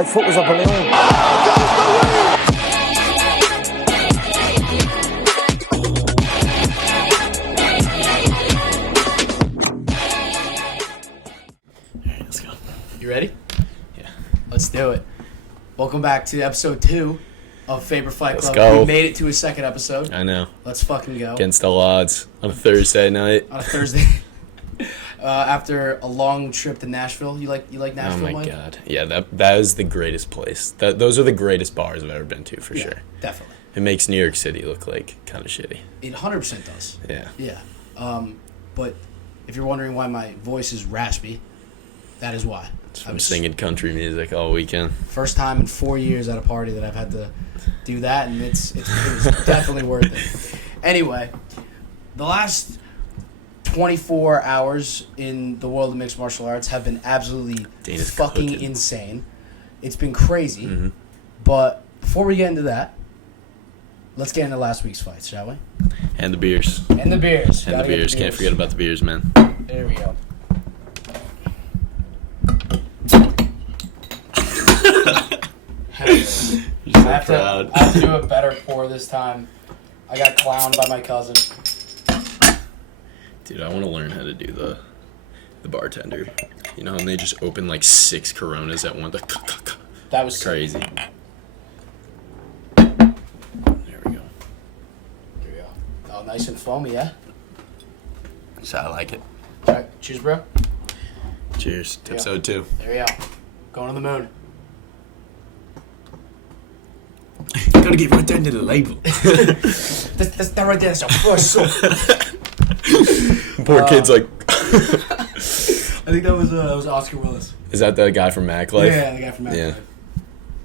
like foot was a balloon. Let's go. You ready? Yeah. Let's do it. Welcome back to episode 2 of Faber Fight Club. Let's go. We made it to a second episode. I know. Let's fucking go. Against all odds on a Thursday night. On a Thursday. After a long trip to Nashville. You like Nashville, Oh my Mike? god. Yeah, that is the greatest place. Those are the greatest bars I've ever been to, for sure. Definitely. It makes New York City look like kind of shitty. It 100% does. Yeah. Yeah. But if you're wondering why my voice is raspy, that is why. I'm singing country music all weekend. First time in 4 years at a party that I've had to do that, and it was definitely worth it. Anyway, the last 24 hours in the world of mixed martial arts have been absolutely Dana's fucking cooking. Insane. It's been crazy. Mm-hmm. But before we get into that, let's get into last week's fights, shall we? And the beers. And the beers. And the Gotta get beers. Can't forget about the beers, man. There we go. You're so proud. I have to do a better pour this time. I got clowned by my cousin. Dude, I want to learn how to do the bartender. You know, and they just open like 6 Coronas at once. That was Crazy. There we go. There we go. Oh, nice and foamy, yeah? So I like it. All right, cheers, bro. Cheers. To episode 2. There we go. Going to the moon. Gotta get right down to the label. That's that right there. That's your first soul. Poor kid's like. I think that was Oscar Willis. Is that the guy from Mac Life? Yeah, the guy from Mac Yeah. Life.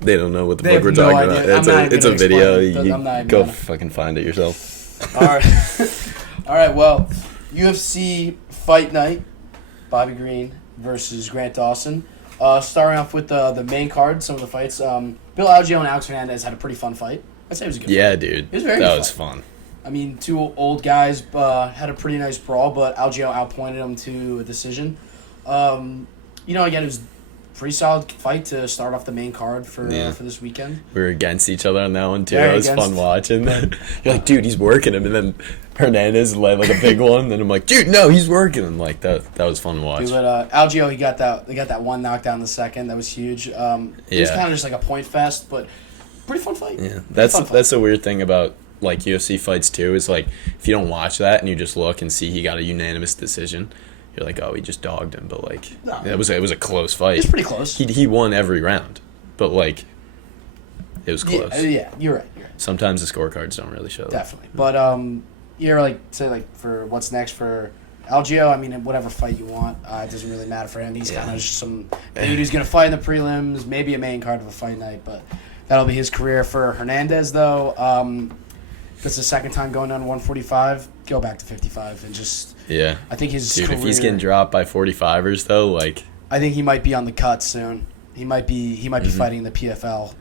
They don't know what the They fuck we're have no talking idea. about. I'm not even It's a gonna video. explain it. You I'm not even go gonna. fucking find it yourself. All right. All right, well, UFC Fight Night. Bobby Green versus Grant Dawson. Starting off with the main card, some of the fights. Bill Algeo and Alex Hernandez had a pretty fun fight. I'd say it was a good fight. Yeah, dude. It was very That good was fight. fun. I mean, two old guys had a pretty nice brawl, but Algeo outpointed him to a decision. Again, it was a pretty solid fight to start off the main card for this weekend. We were against each other on that one, too. Yeah, It was fun watching. You're like, dude, he's working him. And then Hernandez led like a big one. And I'm like, dude, no, he's working him. Like, that was fun to watch. Dude, but Algeo, they got that one knockdown in the second. That was huge. It was kind of just like a point fest, but pretty fun fight. Yeah, that's the weird thing about like UFC fights too. Is like if you don't watch that and you just look and see he got a unanimous decision, you're like, oh, he just dogged him. But like, No. it was a close fight. It's pretty close. He won every round, but like, it was close. Yeah, you're right. Sometimes the scorecards don't really show that. Definitely. But you're like say like for what's next for Algeo, I mean whatever fight you want. It doesn't really matter for him. He's kind of just some dude who's gonna fight in the prelims, maybe a main card of a fight night, but that'll be his career. For Hernandez though, that's the second time going down to 145. Go back to 55 and just Yeah. I think his Dude, career, if he's getting dropped by 45ers though, like I think he might be on the cut soon. He might be fighting the PFL.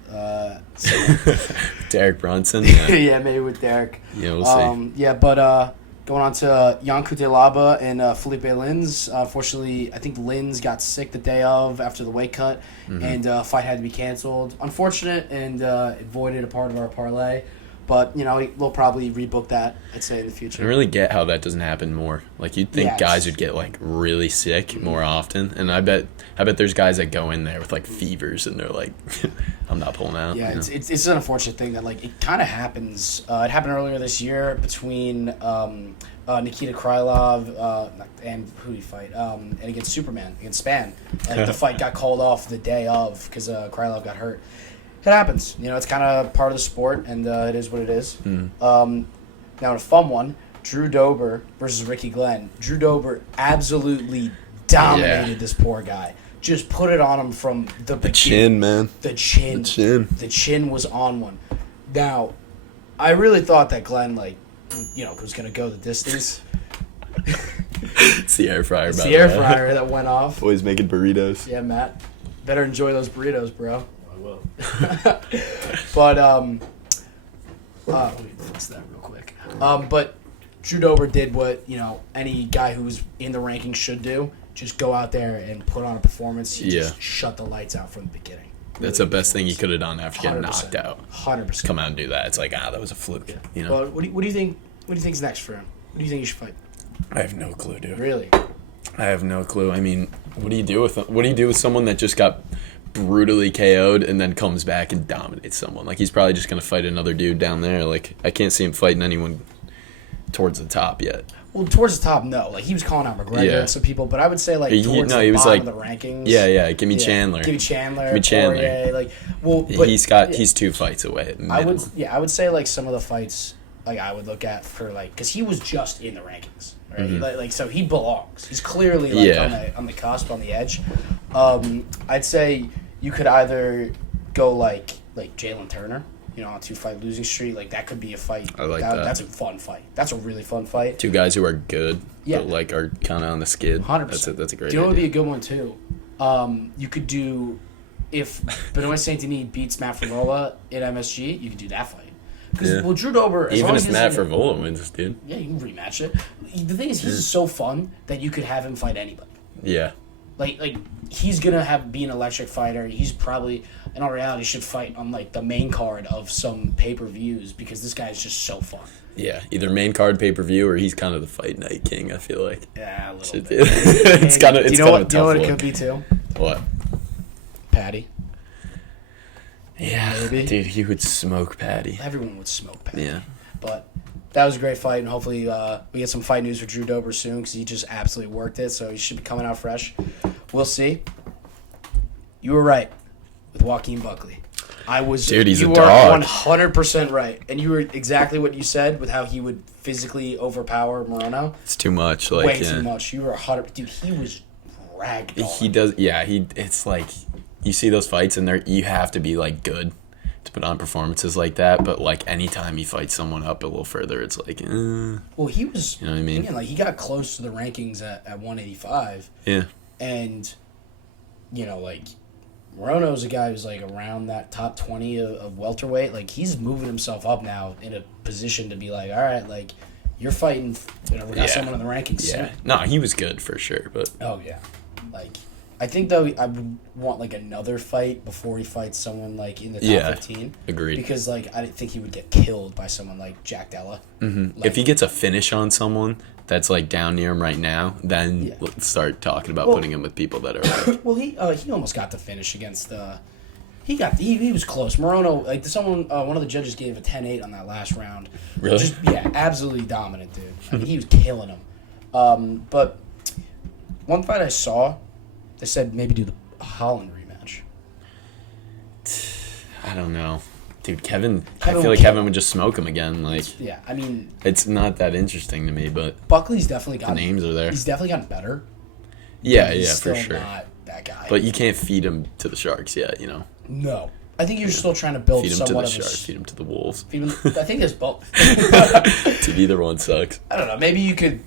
Derek Brunson. Yeah, Yeah, maybe with Derek. yeah, we'll see. But going on to Jan Cutelaba and Felipe Lins. Unfortunately, I think Lins got sick the day of after the weight cut, and fight had to be canceled. Unfortunate, and it voided a part of our parlay. But, we'll probably rebook that, I'd say, in the I future. don't really get how that doesn't happen more. Like you'd think Yeah, guys would get like really sick more often, and I bet there's guys that go in there with like fevers and they're like, I'm not pulling out. Yeah, you know? it's an unfortunate thing that, like, it kind of happens. It happened earlier this year between Nikita Krylov and who did he fight? And against Superman, against Span. Like, the fight got called off the day of because Krylov got hurt. It happens. It's kind of part of the sport, and it is what it is. Now, a fun one, Drew Dober versus Ricky Glenn. Drew Dober absolutely dominated this poor guy. Just put it on him from the beginning. Chin, man. The chin was on one. Now, I really thought that Glenn, was going to go the distance. It's the air fryer. It's the air fryer that went off. Always making burritos. Yeah, Matt. Better enjoy those burritos, bro. I will. But, let me fix that real quick. But Drew Dober did what, any guy who's in the rankings should do. Just go out there and put on a performance. He just shut the lights out from the beginning. That's the best thing he could have done after getting knocked out. 100%. Come out and do that. It's like, that was a fluke. You know. Well, what do you think? What do you think's next for him? What do you think he should fight? I have no clue, dude. Really? I have no clue. I mean, what do you do with someone that just got brutally KO'd and then comes back and dominates someone? Like, he's probably just gonna fight another dude down there. Like, I can't see him fighting anyone towards the top yet. Well, towards the top, no. Like, he was calling out McGregor and some people, but I would say, like, towards the bottom of the rankings. Yeah, give me Chandler. Give me Chandler. Poirier, like, well, but he's 2 fights away at minimum. I would say, like, some of the fights, like, I would look at for, like, because he was just in the rankings, right? Mm-hmm. Like, so he belongs. He's clearly, like, on the cusp, on the edge. I'd say you could either go, like Jalen Turner, you know, on a 2-fight losing streak. Like, that could be a fight. I like that. That's a fun fight. That's a really fun fight. 2 guys who are good, but, like, are kind of on the skid. 100%. That's a great idea. Do you know what would be a good one, too? You could do, if Benoit Saint-Denis beats Matt Favola in MSG, you could do that fight. Because, well, Drew Dober... Even if Matt Favola wins, dude. Yeah, you can rematch it. The thing is, he's so fun that you could have him fight anybody. Yeah. Like he's going to be an electric fighter. He's probably, in all reality, should fight on, like, the main card of some pay-per-views because this guy is just so fun. Yeah, either main card pay-per-view or he's kind of the fight night king, I feel like. Yeah, a little bit. It's kind of a tough one. Do you know what it could be, too? What? Patty. Yeah, maybe. Dude, he would smoke Patty. Everyone would smoke Patty. Yeah. But that was a great fight, and hopefully we get some fight news for Drew Dober soon because he just absolutely worked it, so he should be coming out fresh. We'll see. You were right with Joaquin Buckley. Dude, he's a dog. You were 100% right, and you were exactly what you said with how he would physically overpower Morono. It's too much. Like, way too much. You were 100. Dude, he was ragdolling. He does. Yeah, it's like you see those fights and you have to be like good to put on performances like that. But like anytime he fights someone up a little further, it's like. Well, he was. You know what I mean? Again, like he got close to the rankings at 185. Yeah. And, you know, like. Morono's a guy who's, like, around that top 20 of welterweight. Like, he's moving himself up now in a position to be like, all right, like, you're fighting, we got someone in the rankings. Yeah. No, he was good for sure, but... Oh, yeah. Like, I think, though, I would want, like, another fight before he fights someone, like, in the top 15. Agreed. Because, like, I didn't think he would get killed by someone like Jack Della. Mm-hmm. Like, if he gets a finish on someone that's, like, down near him right now, then let's start talking about putting him with people that are... Like, well, he almost got the finish against... He was close. Morono, like, one of the judges gave a 10-8 on that last round. Really? Just, absolutely dominant, dude. I mean, he was killing him. But one fight I saw, they said maybe do the Holland rematch. I don't know. Dude, Kevin I feel like Kevin would just smoke him again. Like, yeah, I mean... It's not that interesting to me, but... Buckley's definitely gotten... The names are there. He's definitely gotten better. Yeah, Still for sure. not that guy. But you can't feed him to the Sharks yet, you know? No. I think you're still trying to build feed him to somewhat the of Sharks, feed him to the Wolves. I think there's both. Dude, either one sucks. I don't know. Maybe you could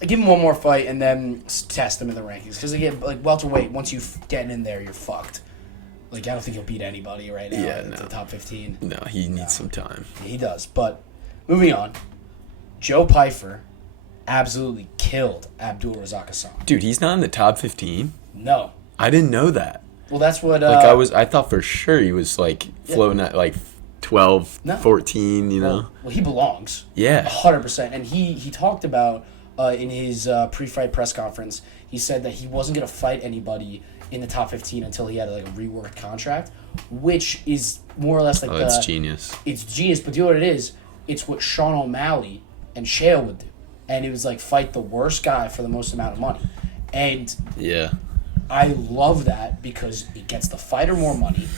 give him one more fight and then test him in the rankings. Because, again, like, welterweight, once you get in there, you're fucked. Like, I don't think he'll beat anybody right now in the top 15. No, he needs some time. He does. But, moving on. Joe Pyfer absolutely killed Abdul Razak Hassan. Dude, he's not in the top 15? No. I didn't know that. Well, that's what... I thought for sure he was, like, floating at, like, 12, 14, you know? Well, he belongs. Yeah. 100%. And he talked about, in his pre-fight press conference, he said that he wasn't going to fight anybody in the top 15 until he had, like, a reworked contract, which is more or less like that's genius. It's genius, but do you know what it is? It's what Sean O'Malley and Shale would do. And it was, like, fight the worst guy for the most amount of money. And... Yeah. I love that because it gets the fighter more money,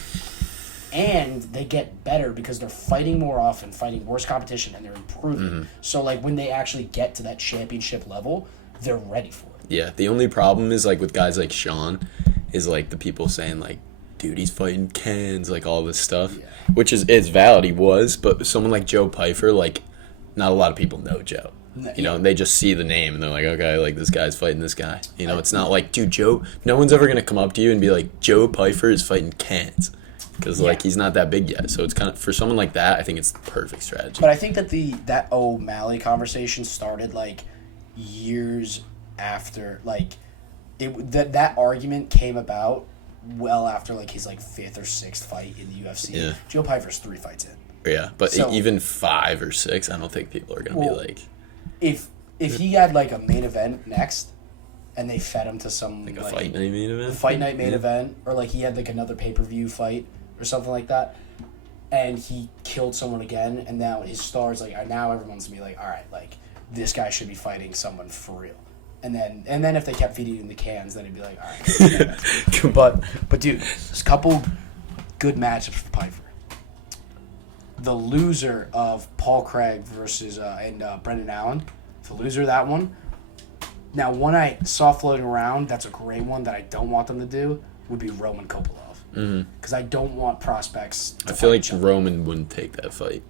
and they get better because they're fighting more often, fighting worse competition, and they're improving. Mm-hmm. So, like, when they actually get to that championship level, they're ready for it. Yeah, the only problem is, like, with guys like Sean, is, like, the people saying, like, dude, he's fighting cans, like, all this stuff, which is valid, he was, but someone like Joe Pyfer, like, not a lot of people know Joe. You know, they just see the name and they're like, okay, like, this guy's fighting this guy. You know, it's not like, dude, Joe, no one's ever going to come up to you and be like, Joe Pyfer is fighting cans. Because, like, he's not that big yet. So it's kind of, for someone like that, I think it's the perfect strategy. But I think that that O'Malley conversation started, like, years after, like, that argument came about well after like his like 5th or 6th fight in the UFC. Yeah. Joe Pyfer's 3 fights in. Yeah, but So- even 5 or 6, I don't think people are gonna be like If he had like a main event next, and they fed him to some a fight night main event. fight night main event, or like he had like another pay-per-view fight or something like that, and he killed someone again, and now his stars like now everyone's gonna be like, all right, like this guy should be fighting someone for real. And then if they kept feeding him the cans, then it'd be like, all right. but dude, there's a couple good matchups for Pyfer. The loser of Paul Craig versus Brendan Allen, the loser of that one. Now, one I saw floating around, that's a great one that I don't want them to do, would be Roman Kopylov. Because I don't want prospects to I feel like each other. Roman wouldn't take that fight.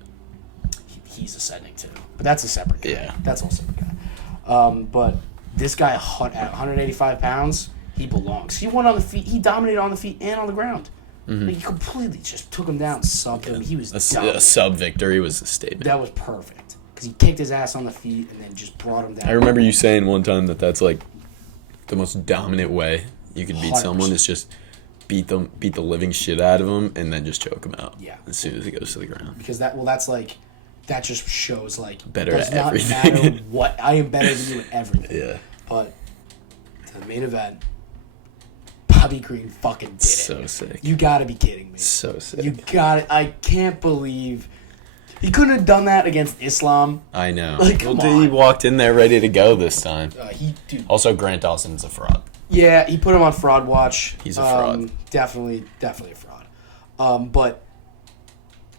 He's ascending too. But that's a separate guy. Yeah. That's also a guy. But this guy at 185 pounds, he belongs. He won on the feet. He dominated on the feet and on the ground. Like, he completely just took him down, subbed him. He was A sub victory was a statement. That was perfect. Because he kicked his ass on the feet and then just brought him down. I remember you saying one time that that's like the most dominant way you could beat 100%. someone is just beat the living shit out of them and then just choke them out. Yeah. As soon as it goes to the ground. Because that just shows like Better does at not everything. matter what I am better than you at everything. Yeah. But to the main event, Bobby Green fucking did it. So sick. You gotta be kidding me. So sick. You got it. I can't believe he couldn't have done that against Islam. I know. Like, come Well, he on. walked in there ready to go this time. Dude. Also, Grant Dawson's a fraud. Yeah, he put him on fraud watch. He's a fraud. Definitely a fraud. But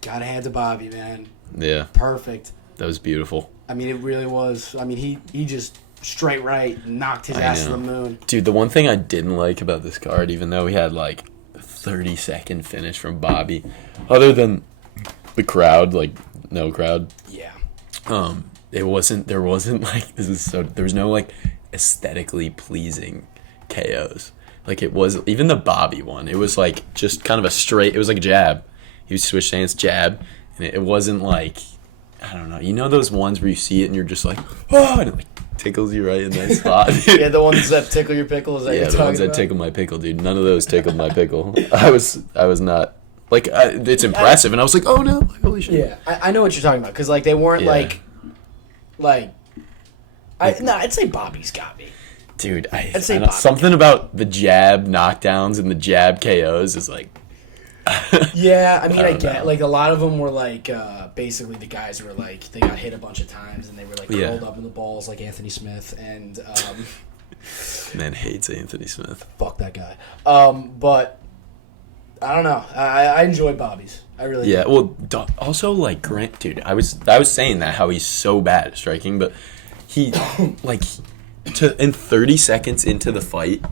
gotta hand to Bobby, man. Yeah. Perfect. That was beautiful. I mean, it really was. I mean, he just straight right knocked his I ass to know. the moon. Dude, the one thing I didn't like about this card, even though we had like a 30-second finish from Bobby, other than the crowd, like no crowd, Yeah. there wasn't like there was no like aesthetically pleasing KOs. Like it was even the Bobby one. It was like just kind of a straight. It was like a jab. He switched stance jab, and it wasn't like I don't know. You know those ones where you see it and you're just like oh, and it like tickles you right in that spot. Yeah, the ones that tickle your pickle. Is that Yeah, you're the ones talking that about? tickle my pickle, dude. None of those tickled my pickle. I was not like it's impressive, and I was like, oh no, like, holy shit. Yeah, I know what you're talking about because like they weren't Yeah. I'd say Bobby's got me. Dude, I'd say I know, Bobby. something about the jab knockdowns and the jab KOs is like. Yeah, I mean, I don't get know. like a lot of them were like basically the guys were like they got hit a bunch of times and they were like Yeah. curled up in the balls like Anthony Smith and Man hates Anthony Smith. fuck that guy. But I don't know. I enjoyed Bobby's. I really Yeah, did. well, also like Grant, dude. I was saying that how he's so bad at striking, but he like in 30 seconds into the fight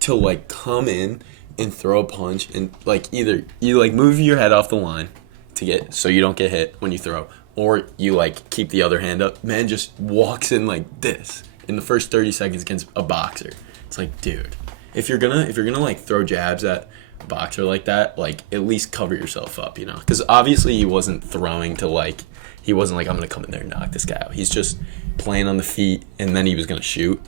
to like come in and throw a punch and like either you like move your head off the line to get so you don't get hit when you throw, or you like keep the other hand up. Man just walks in like this in the first 30 seconds against a boxer. It's like, dude, if you're gonna like throw jabs at a boxer like that, like at least cover yourself up, you know? Because obviously he wasn't throwing to like he wasn't like I'm gonna come in there and knock this guy out. He's just playing on the feet, and then he was gonna shoot.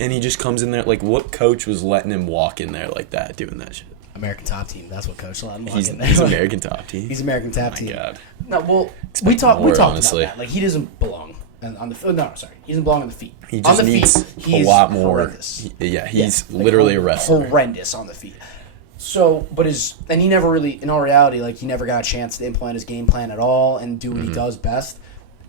And he just comes in there, like, what coach was letting him walk in there like that, doing that shit? American Top Team. That's what Coach let him walk He's in there. American top team. He's American Top My Team. God. No, well, Expect we talked more, about honestly. that. Like he doesn't belong on the. No, sorry, he doesn't belong on the feet. He on just the needs feet, a he's lot more. horrendous. He's Like, literally a wrestler. Horrendous on the feet. So, and he never really, in all reality, like he never got a chance to implement his game plan at all and do what Mm-hmm. he does best.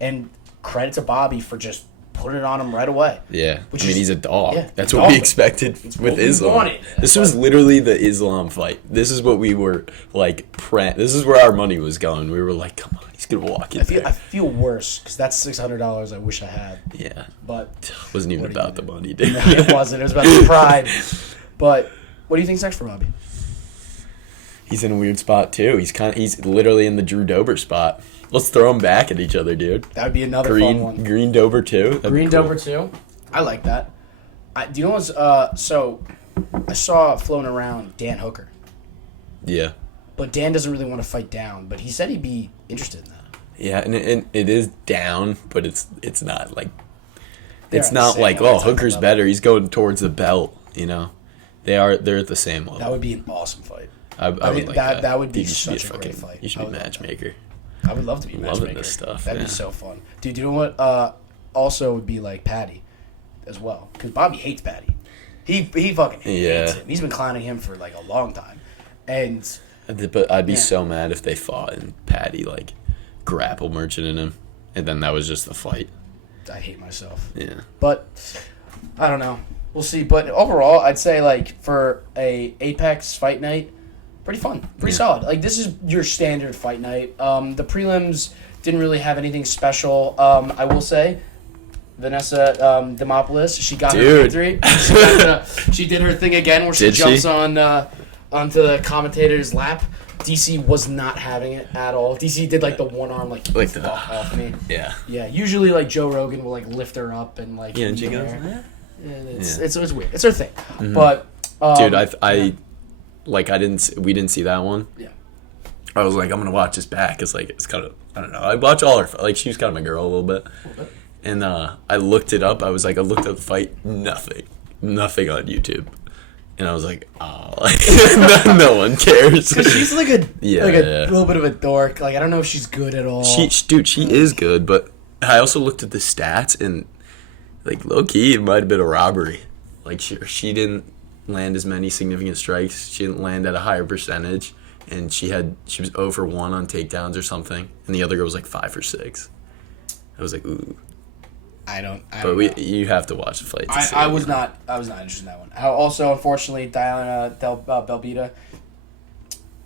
And credit to Bobby for just putting it on him right away. Yeah, Which I mean is- he's a dog. yeah, That's dog. what we expected what with we Islam. wanted. This was literally the Islam fight. This is what we were like. This is where our money was going. We were like, come on, he's gonna walk in I there. feel worse because that's $600 I wish I had. Yeah, But it wasn't even What are you about the gonna money, dude. no, it wasn't. It was about the pride. But what do you think's next for Bobby? He's in a weird spot too. He's literally in the Drew Dober spot. Let's throw them back at each other, dude. That would be another fun one. Green Dober too. That'd be Green cool. Dober too. I like that. Do you know what's so? I saw flown around Dan Hooker, Yeah, but Dan doesn't really want to fight down. But he said he'd be interested in that. yeah, and it is down, but it's not like They're it's on the not same like level, oh Hooker's level. better. He's going towards the belt, you know. They're at the same level. That would be an awesome fight. I would like that. That would be You should such a great fight. You should be a matchmaker. I would love to be a matchmaker. Loving this stuff. That'd be so fun. Dude, you know what also would be like Patty as well? Because Bobby hates Patty. He fucking hates him. He's been clowning him for like a long time. But I'd be so mad if they fought and Patty like grapple merchanted him, and then that was just the fight. I hate myself. Yeah. But I don't know. We'll see. But overall, I'd say like for a Apex fight night, pretty fun, pretty solid. Like this is your standard fight night. The prelims didn't really have anything special. I will say, Vanessa Demopoulos, she got her victory. She did her thing again where she jumps onto the commentator's lap. DC was not having it at all. DC did like the one arm like fuck off me. Yeah. Yeah. Usually like Joe Rogan will like lift her up and like and she goes. It's weird. It's her thing. Mm-hmm. But dude, we didn't see that one. Yeah. I was like, I'm gonna watch this back. It's like it's kind of I don't know. I watch all her like she was kind of my girl a little bit. And I looked it up. I looked up the fight. Nothing on YouTube. And I was like, oh, like, no one cares. Because she's like a little bit of a dork. Like, I don't know if she's good at all. She is good, but I also looked at the stats, and, like, low-key, it might have been a robbery. Like, she didn't land as many significant strikes. She didn't land at a higher percentage, and she was 0 for 1 on takedowns or something, and the other girl was, like, 5 for 6. I was like, ooh. I don't you have to watch the fight. I was not interested in that one. Also, unfortunately, Diana Belbita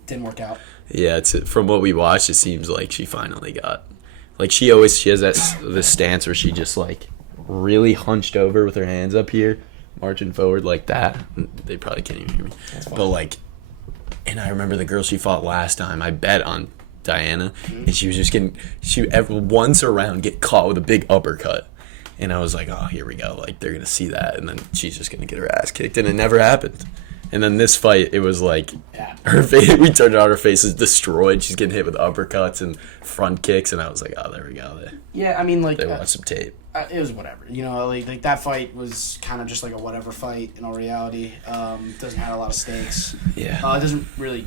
didn't work out. Yeah, from what we watched, it seems like she finally got. Like she has this stance where she just like really hunched over with her hands up here, marching forward like that. They probably can't even hear me. But like, and I remember the girl she fought last time. I bet on Diana, and she was just once around get caught with a big uppercut. And I was like, oh, here we go. Like, they're going to see that. And then she's just going to get her ass kicked. And it never happened. And then this fight, it was like, her face, we turned out her face is destroyed. She's getting hit with uppercuts and front kicks. And I was like, oh, there we go. I mean, like. They watched some tape. It was whatever. You know, like that fight was kind of just like a whatever fight in all reality. Doesn't have a lot of stakes. Yeah. It doesn't really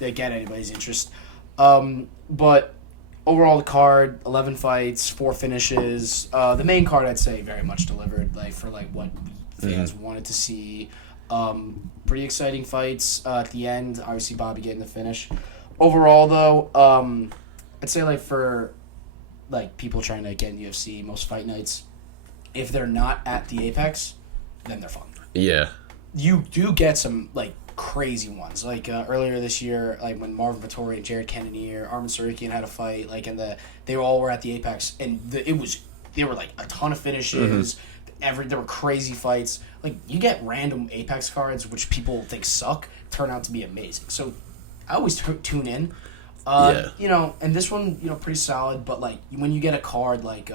get anybody's interest. But. Overall, the card, 11 fights, 4 finishes. The main card, I'd say, very much delivered, like for like what fans wanted to see. Pretty exciting fights at the end. Obviously, Bobby getting the finish. Overall, though, I'd say like for like people trying to get in the UFC, most fight nights, if they're not at the Apex, then they're fun. Yeah. You do get some like crazy ones, like earlier this year, like when Marvin Vettori and Jared Cannonier, Armin Tsarukyan had a fight, like they all were at the Apex, and there were like a ton of finishes. There were crazy fights. Like you get random Apex cards, which people think suck, turn out to be amazing. So I always tune in. You know, and this one, you know, pretty solid. But like when you get a card like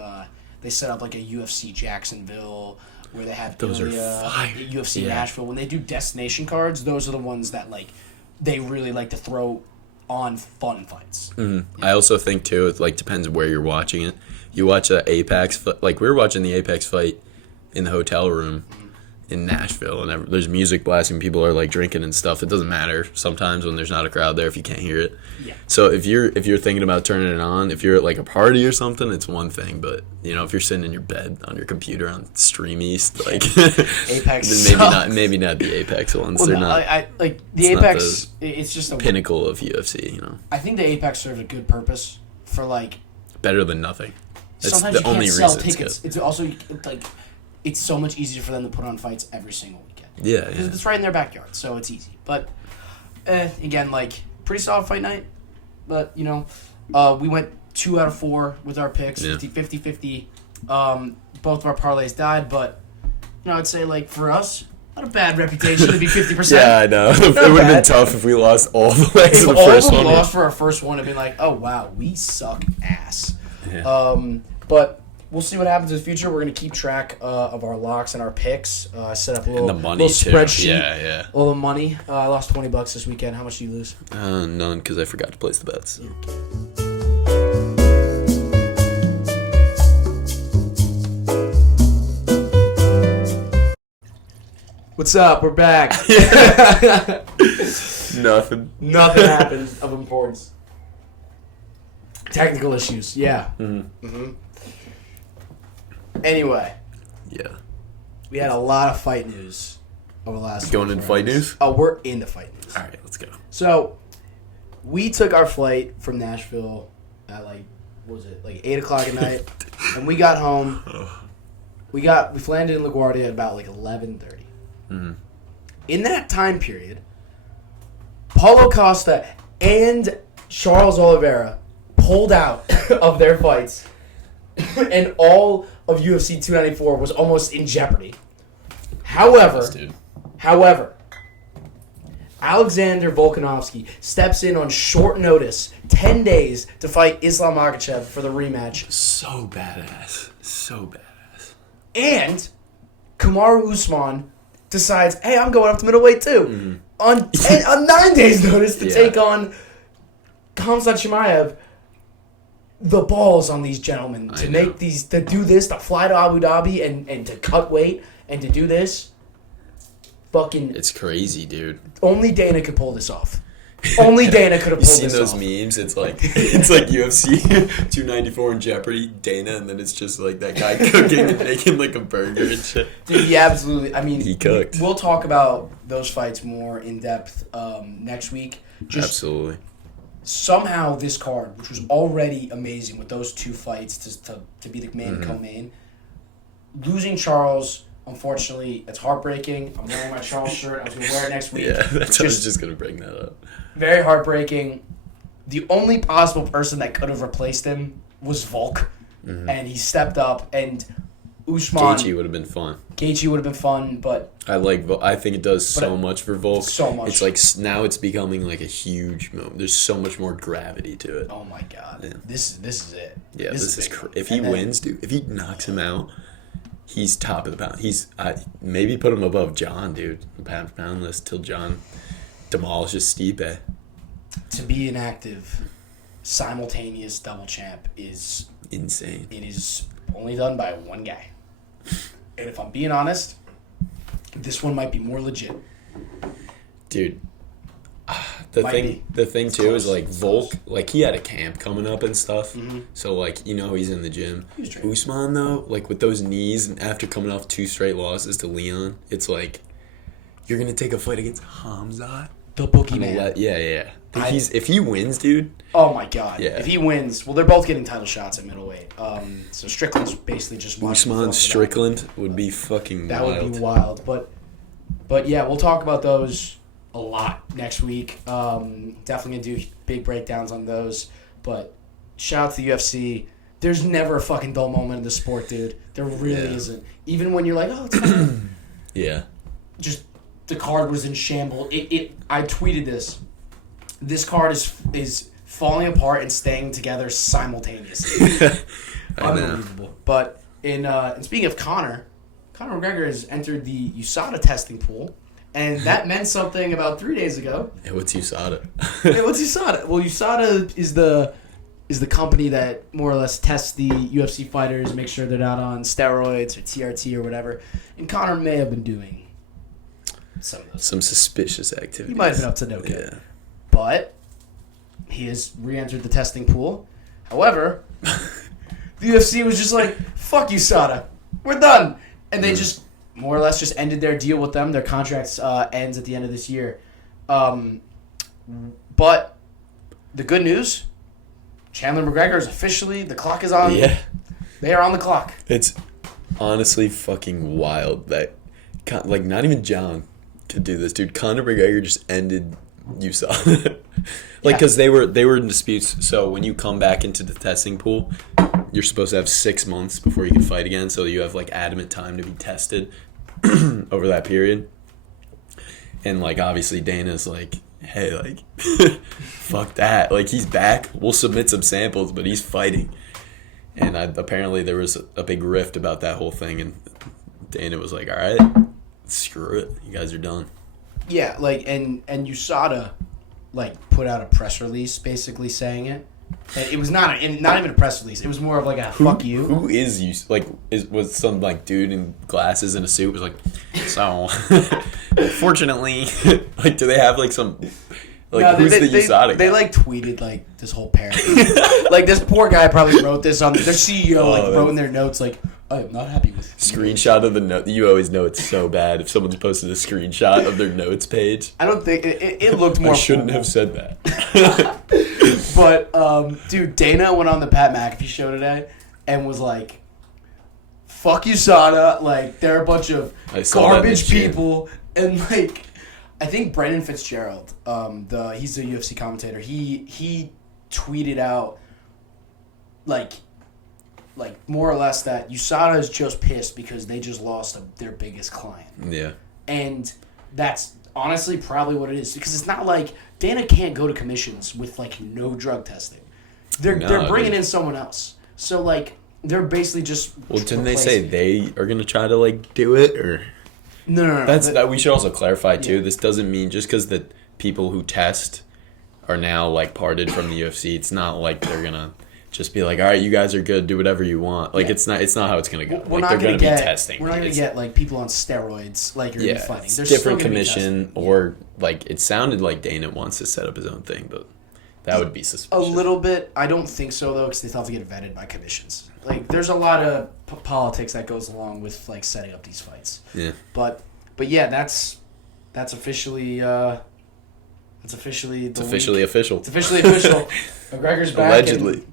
they set up like a UFC Jacksonville. Where they have those are fire. UFC Nashville. When they do destination cards, those are the ones that like they really like to throw on fun fights. Mm-hmm. I also think too, it like depends where you're watching it. You watch an Apex, like we were watching the Apex fight in the hotel room in Nashville, and there's music blasting. People are like drinking and stuff. It doesn't matter sometimes when there's not a crowd there if you can't hear it. Yeah. So if you're thinking about turning it on, if you're at like a party or something, it's one thing. But you know, if you're sitting in your bed on your computer on Stream East, like Apex, then maybe not the Apex ones. Well, they're not. I like the Apex. It's just a pinnacle of UFC. You know. I think the Apex served a good purpose for like better than nothing. It's sometimes the you can't only sell reason tickets. It's also like. It's so much easier for them to put on fights every single weekend. Yeah, because it's right in their backyard, so it's easy. But again, like pretty solid fight night. But you know, we went 2 out of 4 with our picks, 50-50. Both of our parlays died, but you know, I'd say like for us, not a bad reputation to be 50%. Yeah, I know. It would have been tough if we lost all the legs in the first one. If all of them lost for our first one, it'd be like, oh wow, we suck ass. Yeah. But. We'll see what happens in the future. We're going to keep track of our locks and our picks. Set up a little spreadsheet. Yeah. A little money. I lost $20 this weekend. How much did you lose? None, because I forgot to place the bets. What's up? We're back. Nothing. Nothing happened of importance. Technical issues, yeah. Anyway. Yeah. We had a lot of fight news over the last Going into fight news? Oh, we're into fight news. All right, let's go. So, we took our flight from Nashville at 8 o'clock at night, and we got home. We landed in LaGuardia at about 11:30. In that time period, Paulo Costa and Charles Olivera pulled out of their fights, and all of UFC 294 was almost in jeopardy. However, Alexander Volkanovski steps in on short notice, 10 days, to fight Islam Makhachev for the rematch. So badass. And Kamaru Usman decides, hey, I'm going up to middleweight too. On 9 days' notice to take on Khamzat Chimaev. The balls on these gentlemen to do this, to fly to Abu Dhabi and to cut weight and to do this. Fucking. It's crazy, dude. Only Dana could pull this off. Only Dana could have pulled this off. You seen those memes? It's like UFC 294 in Jeopardy, Dana, and then it's just like that guy cooking and making like a burger and shit. Dude, he absolutely. I mean, he cooked. We'll talk about those fights more in depth next week. Absolutely. Somehow this card, which was already amazing with those two fights to be the main and co-main, losing Charles. Unfortunately, it's heartbreaking. I'm wearing my Charles shirt. I was going to wear it next week. Yeah, I was just going to bring that up. Very heartbreaking. The only possible person that could have replaced him was Volk. And he stepped up. And Usman... Gaethje would have been fun. Gaethje would have been fun, but... I think it does so much for Volk. So much. It's like now it's becoming like a huge moment. There's so much more gravity to it. Oh my God. Yeah. This is it. Yeah, this is if he wins, dude, if he knocks him out... He's top of the pound. He's maybe put him above John, dude. Pound for pound list till John demolishes Stipe. To be an active, simultaneous double champ is insane. It is only done by one guy. And if I'm being honest, this one might be more legit. Dude, the thing too is like Volk, like he had a camp coming up and stuff. So like he's in the gym. Usman though, like with those knees and after coming off 2 straight losses to Leon, it's like you're gonna take a fight against Khamzat, the boogeyman. Yeah. If he wins, dude. Oh my God. Yeah. If he wins, well, they're both getting title shots at middleweight. So Strickland's basically just Usman Strickland would be fucking that wild. That would be wild. But yeah, we'll talk about those a lot next week. Definitely gonna do big breakdowns on those. But shout out to the UFC. There's never a fucking dull moment in the sport, dude. There really isn't. Even when you're like, oh, it's fine. Yeah. Just the card was in shambles. I tweeted this. This card is falling apart and staying together simultaneously. Unbelievable. Know. But in speaking of Conor McGregor has entered the Usada testing pool. And that meant something about 3 days ago. Hey, what's Usada? Well, Usada is the company that more or less tests the UFC fighters, make sure they're not on steroids or TRT or whatever. And Conor may have been doing some suspicious activity. He might have been up to no good. Yeah. But he has re-entered the testing pool. However, the UFC was just like, fuck Usada. We're done. And they just... more or less just ended their deal with them. Their contracts ends at the end of this year. But the good news, Chandler McGregor is officially, the clock is on. Yeah. They are on the clock. It's honestly fucking wild that, like, not even John could do this, dude. Conor McGregor just ended Usada. Because they were in disputes. So when you come back into the testing pool, you're supposed to have 6 months before you can fight again. So you have, like, adamant time to be tested over that period. And, like, obviously Dana's like, hey, like, fuck that. Like, he's back. We'll submit some samples, but he's fighting. And apparently there was a big rift about that whole thing. And Dana was like, all right, screw it. You guys are done. Yeah, like, and USADA, like, put out a press release basically saying it. And it was not even a press release. It was more of like a fuck you. Who is you? Like, was some like dude in glasses and a suit was like, so, fortunately, like, do they have like some, like, no, who's the Usada guy? They like tweeted like this whole paragraph. Like this poor guy probably wrote this on their CEO, wrote in their notes like, I am not happy with screenshot of the note. You always know it's so bad if someone's posted a screenshot of their notes page. I don't think it looked more. I shouldn't have said that. But dude, Dana went on the Pat McAfee show today and was like, "Fuck Usada, like they're a bunch of garbage people." And like, I think Brendan Fitzgerald, he's the UFC commentator. He tweeted out like more or less that Usada is just pissed because they just lost their biggest client. Yeah. And that's honestly probably what it is, because it's not like Dana can't go to commissions with like no drug testing. They're bringing in someone else. So like they're basically just. Well, didn't they say they are gonna try to like do it or? No. That we should also clarify too. Yeah. This doesn't mean just because the people who test are now like parted from the UFC. It's not like they're gonna just be like, all right, you guys are good, do whatever you want. Like it's not how it's gonna go. We're like not they're gonna be testing. We're not gonna get like people on steroids like you're gonna be fighting. There's different commission or like it sounded like Dana wants to set up his own thing, but that would be suspicious. A little bit. I don't think so though, because they still have to get vetted by commissions. Like there's a lot of politics that goes along with like setting up these fights. Yeah. But yeah, that's officially. It's officially official. It's officially official. McGregor's back. Allegedly.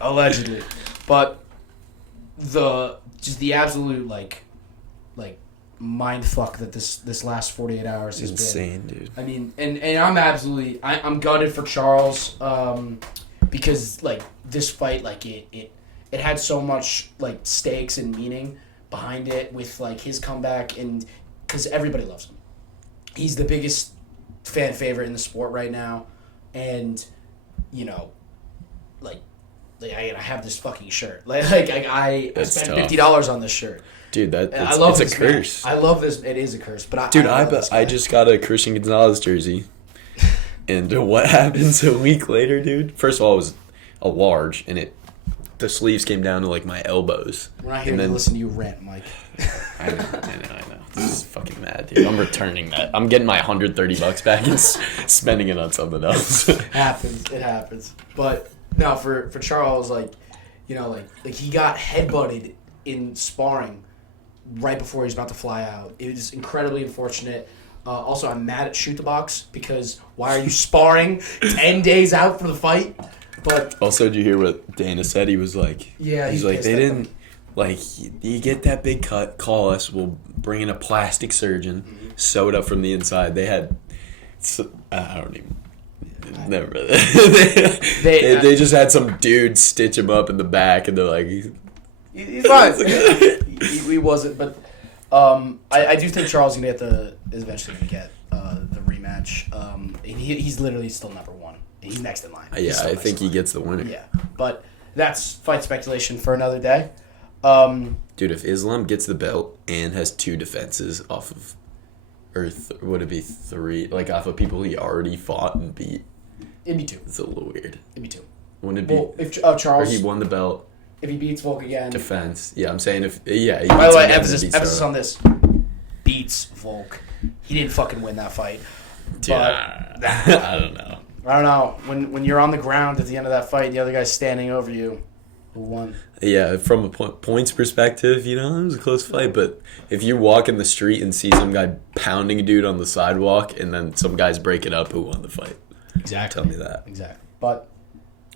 Allegedly. But the absolute like mind fuck that this last 48 hours has insane, been. Dude. I mean, and I'm gutted for Charles, because like this fight, like it had so much like stakes and meaning behind it with like his comeback, and because everybody loves him. He's the biggest fan favorite in the sport right now, and you know, like I have this fucking shirt. Like I spent $50 on this shirt, dude. I love it's a curse. I love this. It is a curse, but I just got a Christian Gonzalez jersey, and what happens a week later, dude? First of all, it was a large, and the sleeves came down to like my elbows. We're not here to listen to you rant, Mike. I know. This is fucking mad, dude. I'm returning that. I'm getting my $130 back and spending it on something else. It happens. But no, for Charles, like, you know, like he got headbutted in sparring right before he was about to fly out. It was incredibly unfortunate. Also, I'm mad at Shoot the Box because why are you sparring 10 days out for the fight? But also, did you hear what Dana said? He was like, he's like, they didn't. Like, you get that big cut, call us, we'll bring in a plastic surgeon, sew it up from the inside. They had, I don't even, never really. They just had some dude stitch him up in the back, and they're like, he's fine. He wasn't, but I do think Charles is eventually going to get the rematch. He's literally still number one. He's next in line. Yeah, I think he gets the winner. Yeah, but that's fight speculation for another day. Dude, if Islam gets the belt and has 2 defenses off of, or would it be 3? Like off of people he already fought and beat. It'd be 2. It's a little weird. It'd be 2. Wouldn't it be? Well, if Charles, or he won the belt. If he beats Volk again. Defense. Yeah, I'm saying if He by the way, emphasis on this. Beats Volk. He didn't fucking win that fight. Dude, I don't know. I don't know. When you're on the ground at the end of that fight, the other guy's standing over you. Who won? Yeah, from a points perspective, you know, it was a close fight. But if you walk in the street and see some guy pounding a dude on the sidewalk and then some guys break it up, who won the fight? Exactly. Tell me that. Exactly. But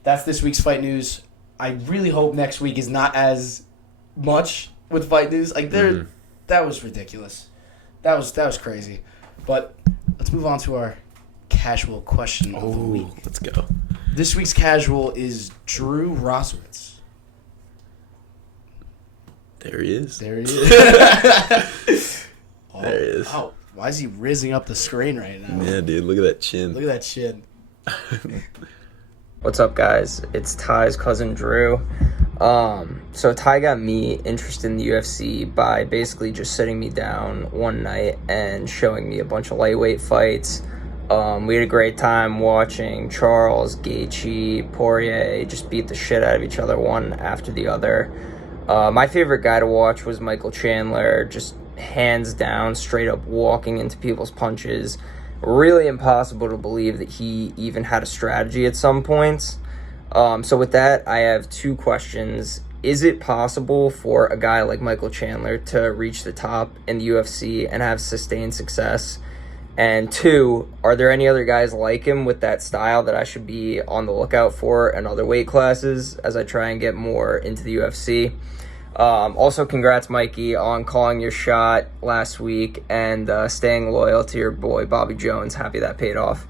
that's this week's fight news. I really hope next week is not as much with fight news. Like that was ridiculous. That was crazy. But let's move on to our casual question of the week. Let's go. This week's casual is Drew Rosowitz. There he is. There he is. Oh, why is he rizzing up the screen right now? Yeah, dude, look at that chin. Look at that chin. What's up, guys? It's Ty's cousin Drew. So Ty got me interested in the UFC by basically just sitting me down one night and showing me a bunch of lightweight fights. We had a great time watching Charles, Gaethje, Poirier just beat the shit out of each other one after the other. My favorite guy to watch was Michael Chandler, just hands down, straight up walking into people's punches. Really impossible to believe that he even had a strategy at some points. So with that, I have two questions. Is it possible for a guy like Michael Chandler to reach the top in the UFC and have sustained success? And two, are there any other guys like him with that style that I should be on the lookout for in other weight classes as I try and get more into the UFC? Also, congrats, Mikey, on calling your shot last week and staying loyal to your boy, Bobby Jones. Happy that paid off.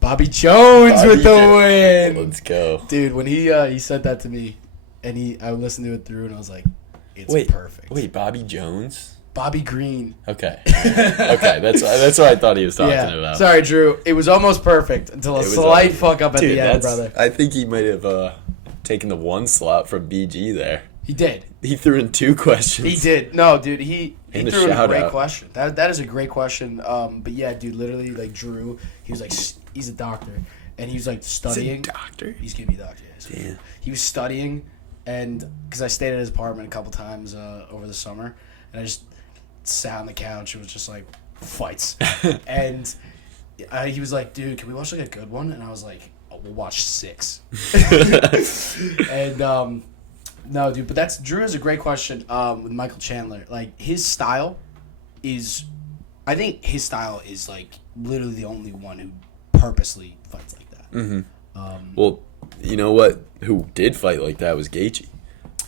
Bobby Jones Bobby with the win. Let's go. Dude, when he said that to me, and I listened to it through, and I was like, it's perfect. Wait, Bobby Jones? Bobby Green. Okay. Okay, that's what I thought he was talking about. Sorry, Drew. It was almost perfect until a slight fuck up at the end, brother. I think he might have taken the one slot from BG there. He did. He threw in two questions. He did. No, dude, he And threw in a great shout-out. question. That is a great question. But yeah, dude, literally, like, Drew, he was like, he's a doctor, and he was like studying. He's a doctor? He's gonna be a doctor. Yeah, Damn. He was studying, and because I stayed at his apartment a couple times over the summer, and I just sat on the couch and was just like, fights. And he was like, dude, can we watch like a good one? And I was like, oh, we'll watch 6. And no, dude, but Drew has a great question with Michael Chandler. Like, his style is, I think his style is like literally the only one who purposely fights like that. Mm-hmm. Well, you know what? Who did fight like that was Gaethje.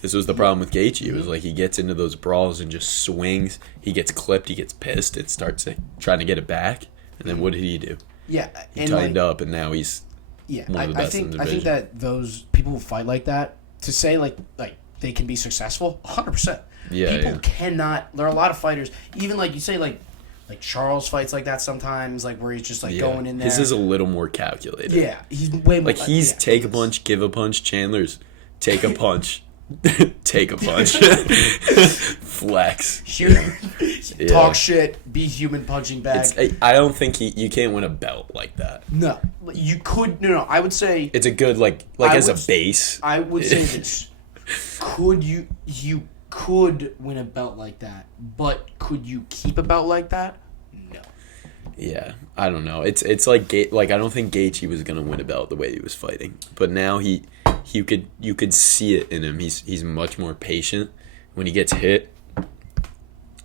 This was the problem with Gaethje. It was like he gets into those brawls and just swings. He gets clipped. He gets pissed. It starts trying to get it back. And then what did he do? Yeah, He tightened up, and now he's one of the best in the division. I think that those people who fight like that, to say like they can be successful, 100%. Yeah, People cannot. There are a lot of fighters, even like you say like Charles fights like that sometimes, like where he's just like going in there. His is a little more calculated. Yeah, he's way more like he's take a punch, give a punch. Chandler's take a punch. Take a punch. Flex. Talk shit, be human punching bag. I don't think you can't win a belt like that. No. You could no, I would say it's a good like as a base. I would say this. Could you could win a belt like that, but could you keep a belt like that? No. Yeah, I don't know. It's like I don't think Gaethje was gonna win a belt the way he was fighting, but now you could see it in him. He's much more patient. When he gets hit,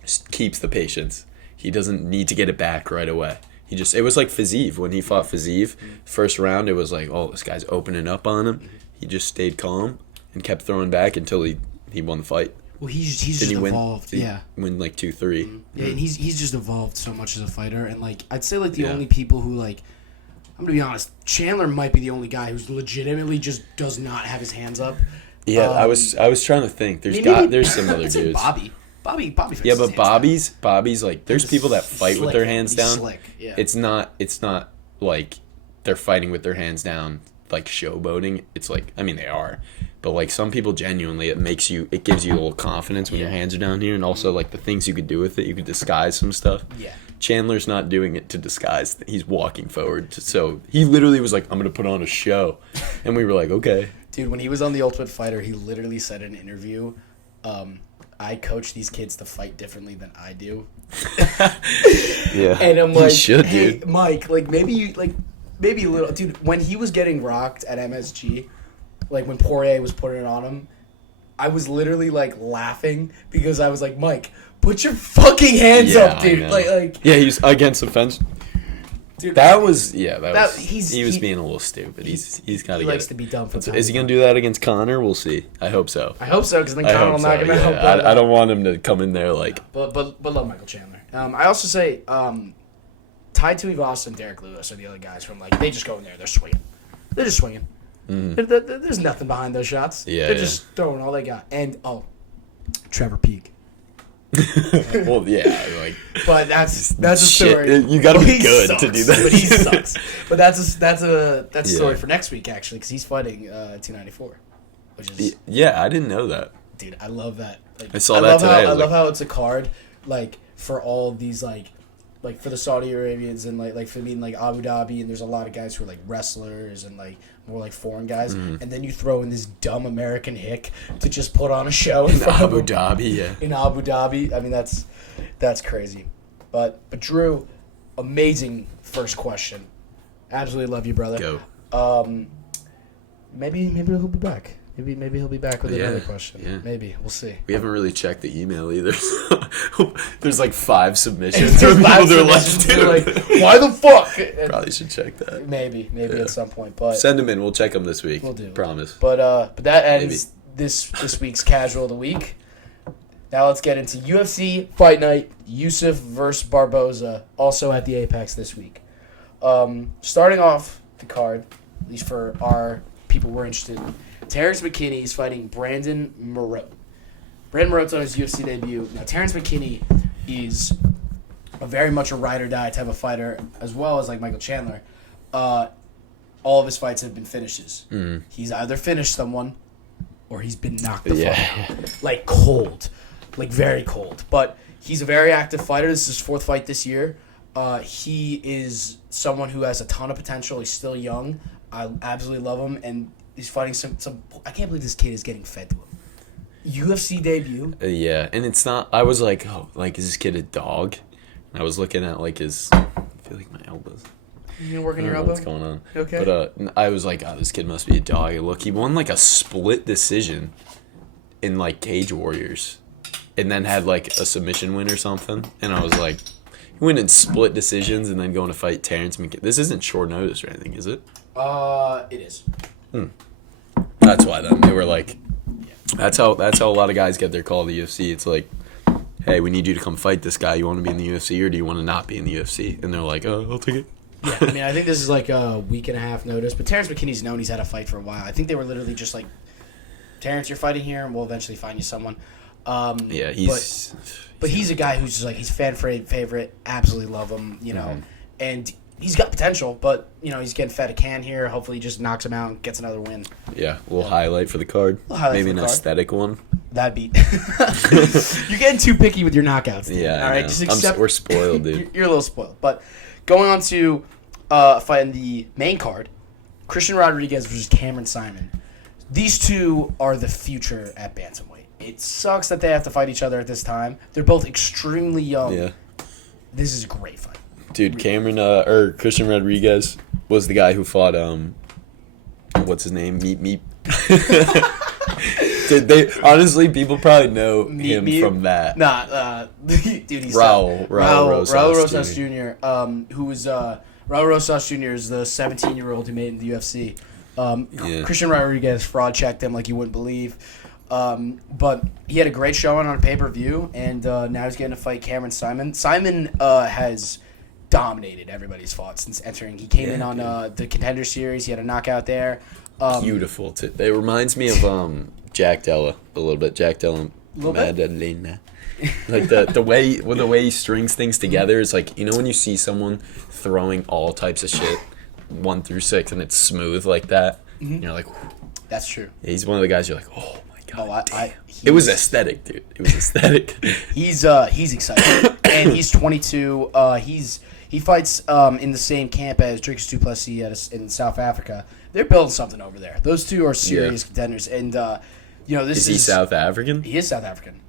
just keeps the patience. He doesn't need to get it back right away. It was like Fiziev when he fought Fiziev. First round, it was like, oh, this guy's opening up on him. He just stayed calm and kept throwing back until he won the fight. Well, he's just evolved. Win like 2-3. Mm-hmm. Yeah, and he's just evolved so much as a fighter. And like I'd say like the only people who like, I'm gonna be honest, Chandler might be the only guy who's legitimately just does not have his hands up. Yeah, I was trying to think. There's some other I'd dudes. say Bobby. Yeah, but Bobby's like there's people that fight with their hands down. Slick. Yeah. It's not like they're fighting with their hands down like showboating. It's like, I mean, they are, but like some people genuinely it gives you a little confidence when your hands are down here, and also like the things you could do with it, you could disguise some stuff. Yeah. Chandler's not doing it to disguise. He's walking forward. So he literally was like, I'm going to put on a show. And we were like, okay. Dude, when he was on The Ultimate Fighter, he literally said in an interview, I coach these kids to fight differently than I do. Yeah. And I'm like, hey, dude. Mike, like maybe a little. Dude, when he was getting rocked at MSG, like when Poirier was putting it on him, I was literally like laughing because I was like, Mike, put your fucking hands up, dude. Like yeah, he's against the fence. Dude, that was he was being a little stupid. He's got to. He likes to be dumb. Is he gonna do that against Conor? We'll see. I hope so. I hope so, because then Conor will knock him out. But, I don't want him to come in there like. But love Michael Chandler. I also say Tai Tuivasa and Derek Lewis are the other guys from like they just go in there. They're swinging. They're just swinging. There's nothing behind those shots. Yeah, they're just throwing all they got. And Trevor Peak. Well, yeah, like. But that's a story. You got to be good to do that. But he sucks. But that's a story for next week actually, because he's fighting 294, which is I didn't know that. Dude, I love that. Like, I saw that today. I love how it's a card like for all these like for the Saudi Arabians and like for being like Abu Dhabi, and there's a lot of guys who are like wrestlers and like more like foreign guys, and then you throw in this dumb American hick to just put on a show in Abu Dhabi, yeah. In Abu Dhabi, I mean that's crazy. But Drew, amazing first question. Absolutely love you, brother. Go. Maybe he'll be back. Maybe he'll be back with another question. Yeah. Maybe. We'll see. We haven't really checked the email either. There's like 5 submissions. They're like, why the fuck? Probably should check that. Maybe at some point. But send them in. We'll check them this week. We'll do. Promise. But that ends this week's Casual of the Week. Now let's get into UFC Fight Night. Yousuf versus Barboza, also at the Apex this week. Starting off the card, at least for our people we're interested in, Terrence McKinney is fighting Brandon Moreau. Brandon Moreau's on his UFC debut. Now, Terrence McKinney is very much a ride-or-die type of fighter, as well as like Michael Chandler. All of his fights have been finishes. Mm. He's either finished someone or he's been knocked the fuck out. Like cold. Like very cold. But he's a very active fighter. This is his 4th fight this year. He is someone who has a ton of potential. He's still young. I absolutely love him, and he's fighting some. I can't believe this kid is getting fed to him. UFC debut. Yeah, and it's not. I was like, oh, like is this kid a dog? And I was looking at like his. I feel like my elbows. You gonna work on your I don't elbow? know what's going on? Okay. But I was like, oh, this kid must be a dog. Look, he won like a split decision in like Cage Warriors, and then had like a submission win or something. And I was like, he went in split decisions and then going to fight Terrence McKinney. This isn't short notice or anything, is it? It is. That's why then they were like, that's how a lot of guys get their call to the UFC. It's like, hey, we need you to come fight this guy. You want to be in the UFC or do you want to not be in the UFC? And they're like, oh, I'll take it. Yeah, I mean, I think this is like a week and a half notice, but Terrence McKinney's known he's had a fight for a while. I think they were literally just like, Terrence, you're fighting here, and we'll eventually find you someone. Yeah, he's... But he's a guy who's just like, he's fan favorite, absolutely love him, you know, and he's got potential, but, you know, he's getting fed a can here. Hopefully he just knocks him out and gets another win. Yeah, we'll highlight for the card. Maybe an aesthetic one. That'd be... You're getting too picky with your knockouts, dude. Yeah, all right, just accept... we're spoiled, dude. You're a little spoiled. But going on to fighting the main card, Christian Rodriguez versus Cameron Simon. These two are the future at bantamweight. It sucks that they have to fight each other at this time. They're both extremely young. Yeah. This is a great fight. Dude, Christian Rodriguez was the guy who fought, what's his name? Meep. Dude, honestly, people probably know him from that. Nah, dude, he's Raul Rosas Jr. Who was, Raul Rosas Jr. is the 17-year-old who made it in the UFC. Christian Rodriguez fraud checked him like you wouldn't believe. But he had a great showing on a pay-per-view, and now he's getting to fight Cameron Simon. Simon has dominated everybody's fought since entering. He came in on the Contender Series. He had a knockout there. Beautiful. It reminds me of Jack Della a little bit. Jack Della. Madalena. Like the way he strings things together is like, you know when you see someone throwing all types of shit 1 through 6 and it's smooth like that, and you're like, whew. That's true. He's one of the guys you're like, oh my god. It was aesthetic, dude. It was aesthetic. He's excited, and he's 22. He fights in the same camp as Dricus du Plessis in South Africa. They're building something over there. Those two are serious contenders, and you know this is he South African? He is South African.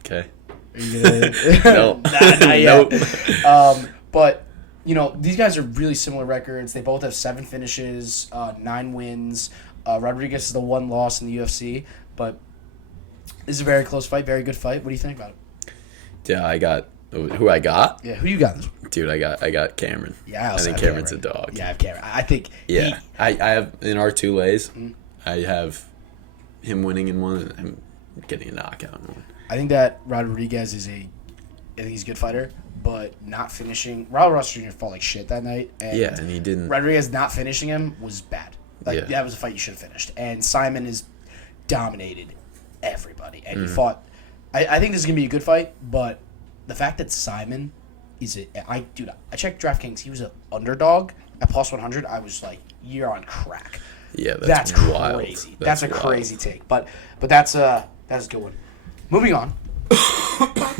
Okay. Are you gonna... No. Not yet. Nope. But you know these guys are really similar records. They both have 7 finishes, 9 wins. Rodriguez is the 1 loss in the UFC, but this is a very close fight, very good fight. What do you think about it? Yeah, I got who I got. Yeah, who you got? Dude, I got Cameron. Yeah, I think Cameron's a dog. Yeah, I have Cameron. I think. Yeah, I have in our 2 lays. I have him winning in one and him getting a knockout in one. I think that Rodriguez I think he's a good fighter, but not finishing. Raul Ross Jr. fought like shit that night. And he didn't. Rodriguez not finishing him was bad. That was a fight you should have finished. And Simon has dominated everybody. And he fought. I think this is gonna be a good fight, but the fact that Simon is I checked DraftKings. He was an underdog at plus 100. I was like, you're on crack. Yeah, that's wild. Crazy. That's a crazy take. But that's a good one. Moving on.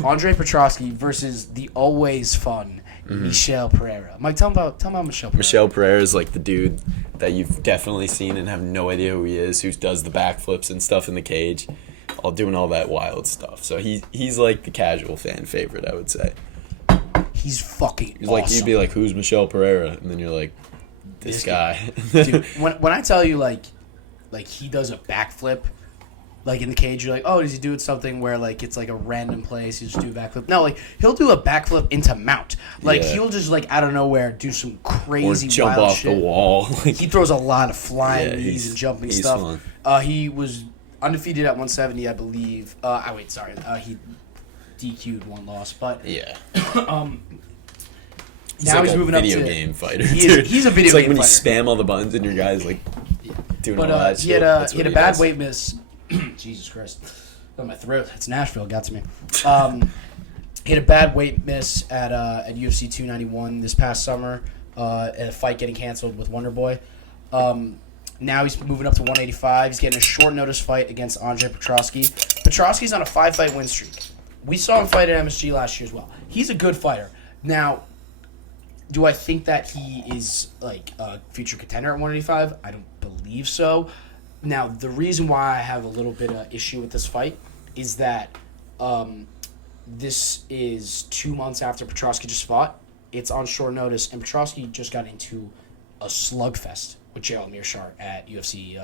Andre Petrosky versus the always fun Michel Pereira. Mike, tell him about Michel Pereira. Michel Pereira is like the dude that you've definitely seen and have no idea who he is, who does the backflips and stuff in the cage, doing all that wild stuff. So he's like the casual fan favorite, I would say. He's fucking He's awesome. like, you'd be like, who's Michel Pereira? And then you're like, this guy. Dude, when I tell you, like he does a backflip, like in the cage, you're like, oh, does he do it something where, like, it's like a random place, he just do a backflip? No, like, he'll do a backflip into mount. Like, he'll just, like, out of nowhere do some crazy or jump wild off shit. the wall. He throws a lot of flying knees and jumping he's stuff. Fun. He was undefeated at 170, I believe. He DQ'd one loss, but yeah. Now like he's moving up to video game fighter. He's a video it's like game when fighter. you spam all the buttons and your guy's like doing all that he shit. had a bad weight miss. Jesus Christ. Oh, my throat. It's Nashville. Got to me. He had a bad weight miss at UFC 291 this past summer. In a fight getting canceled with Wonder Boy. Now he's moving up to 185. He's getting a short notice fight against Andre Petrosky. Petrosky's on a 5-fight win streak. We saw him fight at MSG last year as well. He's a good fighter. Now, do I think that he is like a future contender at 185? I don't believe so. Now, the reason why I have a little bit of issue with this fight is that this is 2 months after Petrosky just fought. It's on short notice, and Petrosky just got into a slugfest with Gerald Meerschaert at UFC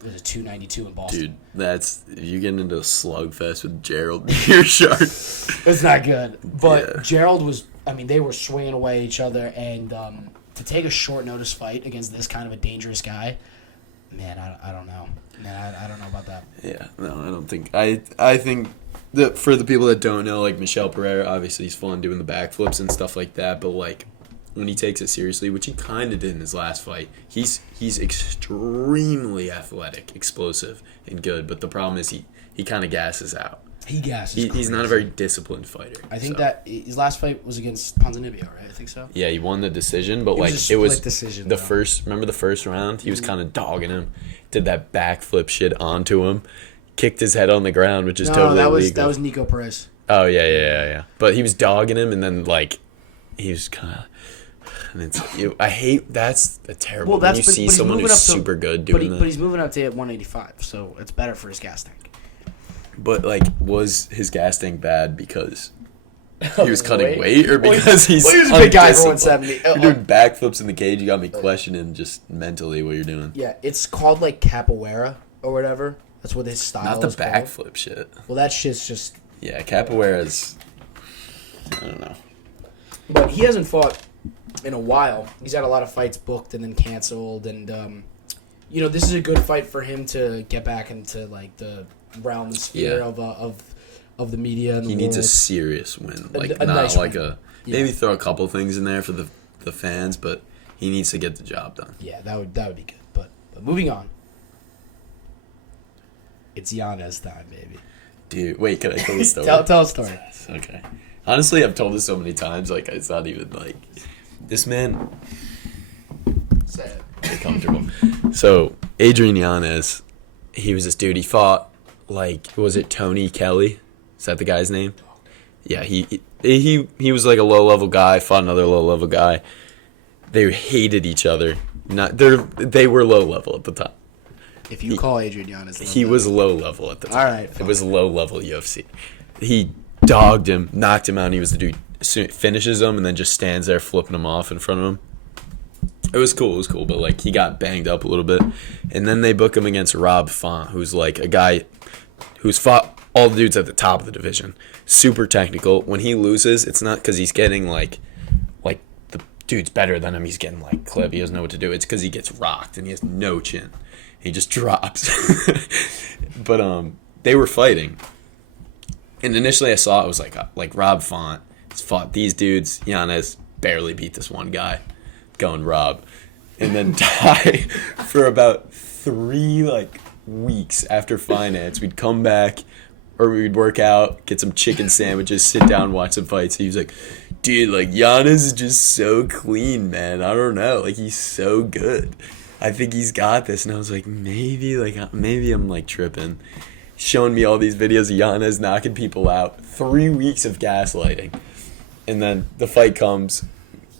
292 in Boston. Dude, you getting into a slugfest with Gerald Meerschaert. It's not good. But Gerald was, they were swinging away at each other, and to take a short notice fight against this kind of a dangerous guy, man, I don't know. Man, I don't know about that. Yeah, no, I don't think. I think that for the people that don't know, like Michel Pereira, obviously he's fun doing the backflips and stuff like that, but like when he takes it seriously, which he kind of did in his last fight, he's extremely athletic, explosive, and good. But the problem is he kind of gasses out. He gasses. He's not a very disciplined fighter. I think that his last fight was against Ponzinibbio, right? I think so. Yeah, he won the decision, but It was decision, the first. Remember the first round? He was kind of dogging him, did that backflip shit onto him, kicked his head on the ground, which is totally illegal. that was Nico Perez. Oh yeah. But he was dogging him, and then like he was kind of. And I hate that's a terrible. When you see someone who's super good doing that. But he's moving up to 185, so it's better for his gas tank. But like, was his gas tank bad because he was cutting weight, or because he was a big guy for 170? You're doing backflips in the cage. You got me questioning just mentally what you're doing. Yeah, it's called like capoeira or whatever. That's what his style Not the is backflip called. shit. Well, that shit's just. Yeah, capoeira's. I don't know. But he hasn't fought in a while. He's had a lot of fights booked and then canceled, and this is a good fight for him to get back into like the realm and sphere of the media. And he needs a serious win, like not nice like win. maybe throw a couple things in there for the fans, but he needs to get the job done. Yeah, that would be good. But moving on, it's Yanez time, baby. Dude, wait, can I tell the story? tell a story. Okay. Honestly, I've told this so many times, like it's not even like this man. Say it. Get comfortable. So Adrian Yanez, he was this dude. He fought like, was it Tony Kelly? Is that the guy's name? Yeah, he was like a low level guy. Fought another low level guy. They hated each other. They were low level at the time. If you call Adrian Yanez, he was low level at the time. All right, it was low level UFC. He dogged him, knocked him out. And he was the dude. Finishes him and then just stands there flipping him off in front of him. It was cool, but like he got banged up a little bit. And then they book him against Rob Font, who's like a guy who's fought all the dudes at the top of the division. Super technical. When he loses, it's not because he's getting like the dude's better than him. He's getting like clipped. He doesn't know what to do. It's because he gets rocked and he has no chin. He just drops. But they were fighting. And initially I saw it was like Rob Font fought these dudes. Yanez barely beat this one guy. Going Rob. And then die for about 3 weeks after finance. We'd come back or we'd work out, get some chicken sandwiches, sit down, watch some fights. He was like, dude, like Yanez is just so clean, man. I don't know. Like he's so good. I think he's got this. And I was like, maybe I'm like tripping. showing me all these videos of Yanez knocking people out. 3 weeks of gaslighting. And then the fight comes.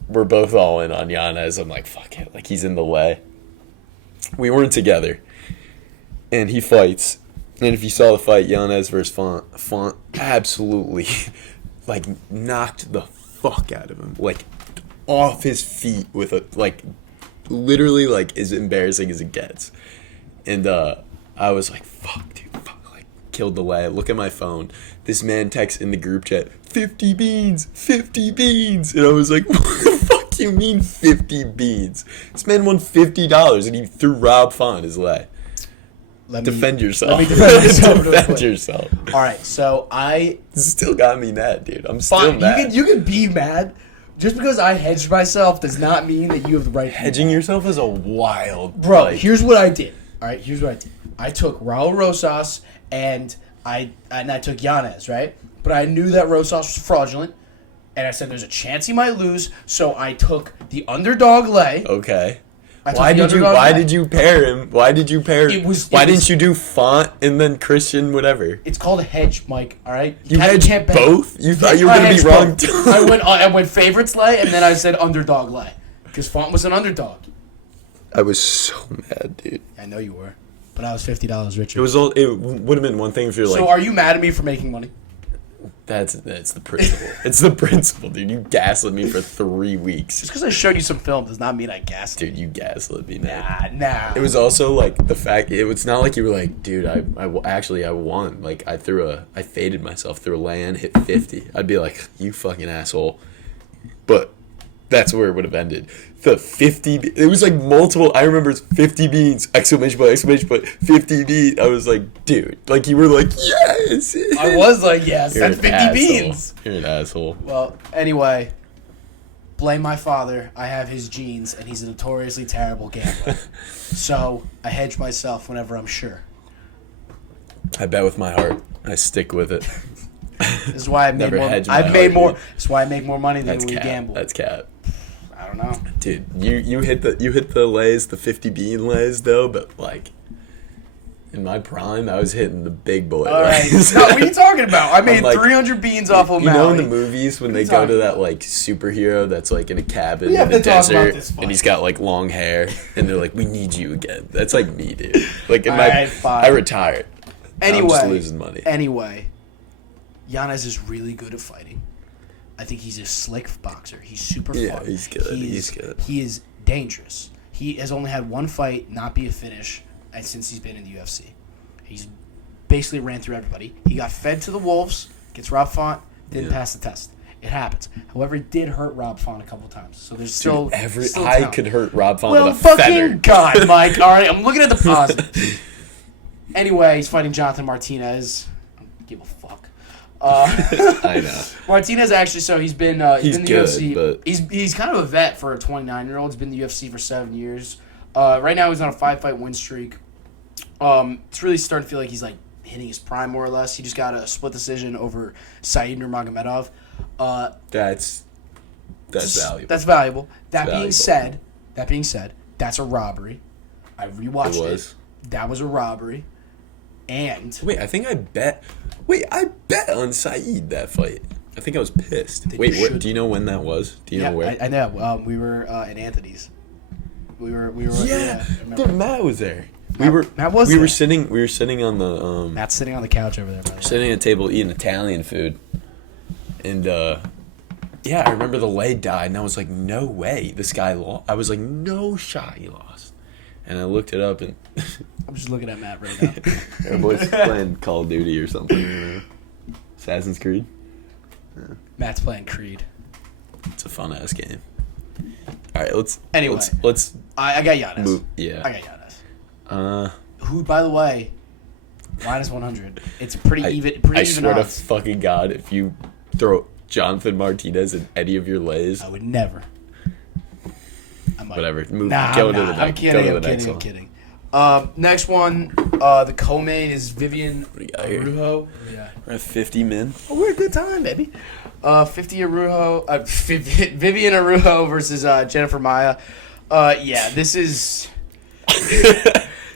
We're both all in on Yanez. I'm like, fuck it. Like, he's in the way. We weren't together. And he fights. And if you saw the fight, Yanez versus Font absolutely, like, knocked the fuck out of him. Like, off his feet with a, like, literally, like, as embarrassing as it gets. And I was like, fuck, dude, fuck. Like, killed the lay. Look at my phone. This man texts in the group chat, 50 beans, 50 beans. And I was like, what the fuck do you mean 50 beans? This man won $50 and he threw Rob Font his lay. Defend yourself. Let me defend myself. Defend yourself. All right, so This still got me mad, dude. I'm still mad. You can be mad. Just because I hedged myself does not mean that you have the right to Hedging yourself is a wild... Bro, like, here's what I did. All right, here's what I did. I took Raul Rosas and I took Yanez, right? But I knew that Rosas was fraudulent, and I said there's a chance he might lose, so I took the underdog lay. Okay. Why did you pair him? Why did you pair? Why didn't you do Font and then Christian whatever? It's called a hedge, Mike. All right. You hedged both. You thought you were gonna be wrong too. I went favorites lay, and then I said underdog lay because Font was an underdog. I was so mad, dude. I know you were, but I was $50 richer. It would have been one thing if you're like. So are you mad at me for making money? That's the principle. It's the principle, dude. You gaslit me for 3 weeks. Just because I showed you some film does not mean I gaslit. Dude, you gaslit me, man. Nah. It was also like the fact. It's not like you were like, dude. I won. Like I faded myself through a lay-in, hit 50. I'd be like, you fucking asshole. But that's where it would have ended. The 50. It was like multiple. I remember it's 50 beans! Exclamation point! 50 beans! I was like, dude. Like you were like, yes. I was like, yes. You're That's 50 beans. You're an asshole. Well, anyway, blame my father. I have his genes, and he's a notoriously terrible gambler. So I hedge myself whenever I'm sure. I bet with my heart. I stick with it. This is why I made more. That's why I make more money than we gamble. That's cap. I don't know, dude. You hit the lays, the 50 bean lays though, but like in my prime, I was hitting the big boy. All right, no, what are you talking about? I made like, 300 beans off O'Malley. You know in the movies when they go to that like superhero that's like in a cabin in the desert and he's got like long hair and they're like, we need you again. That's like me, dude. Like in I retired. Anyway, I'm just losing money. Anyway, Yanez is really good at fighting. I think he's a slick boxer. He's super fun. Yeah, he's good. He's good. He is dangerous. He has only had one fight not be a finish since he's been in the UFC. He's basically ran through everybody. He got fed to the wolves, gets Rob Font, didn't pass the test. It happens. However, it did hurt Rob Font a couple times. So there's still I could hurt Rob Font with a fucking feather. God, Mike. All right, I'm looking at the positive. Anyway, he's fighting Jonathan Martinez. I don't give a fuck. I know. Martinez actually, so he's been in the good, UFC. But... He's kind of a vet for a 29-year-old. He's been in the UFC for 7 years. Right now he's on a 5-fight win streak. It's really starting to feel like he's like hitting his prime more or less. He just got a split decision over Said Nurmagomedov. That's valuable. That's valuable. That being said, that's a robbery. I rewatched it. That was a robbery. And I bet on Saeed that fight. I think I was pissed. Do you know when that was? Do you know where? I know. We were at Anthony's. We were. Yeah, dude, Matt was there. Matt was. We were sitting on the. Matt's sitting on the couch over there. By the way. Sitting at a table eating Italian food, and I remember the leg died, and I was like, no way, this guy lost. I was like, no shot, he lost. And I looked it up, and I'm just looking at Matt right now. Our boy's playing Call of Duty or something. Assassin's Creed. Yeah. Matt's playing Creed. It's a fun ass game. All right, let's. I got Yanez. Move. Yeah. I got Yanez. Who, by the way, minus 100. It's pretty even. I swear to fucking God, if you throw Jonathan Martinez in any of your lays, I would never. Whatever. Move. Go to the next. I'm kidding. Next one, the co-main is Vivian Araujo. Yeah. We're at 50 men. Oh, we're a good time, baby. 50 Araujo, Vivian Araujo versus Jennifer Maia. This is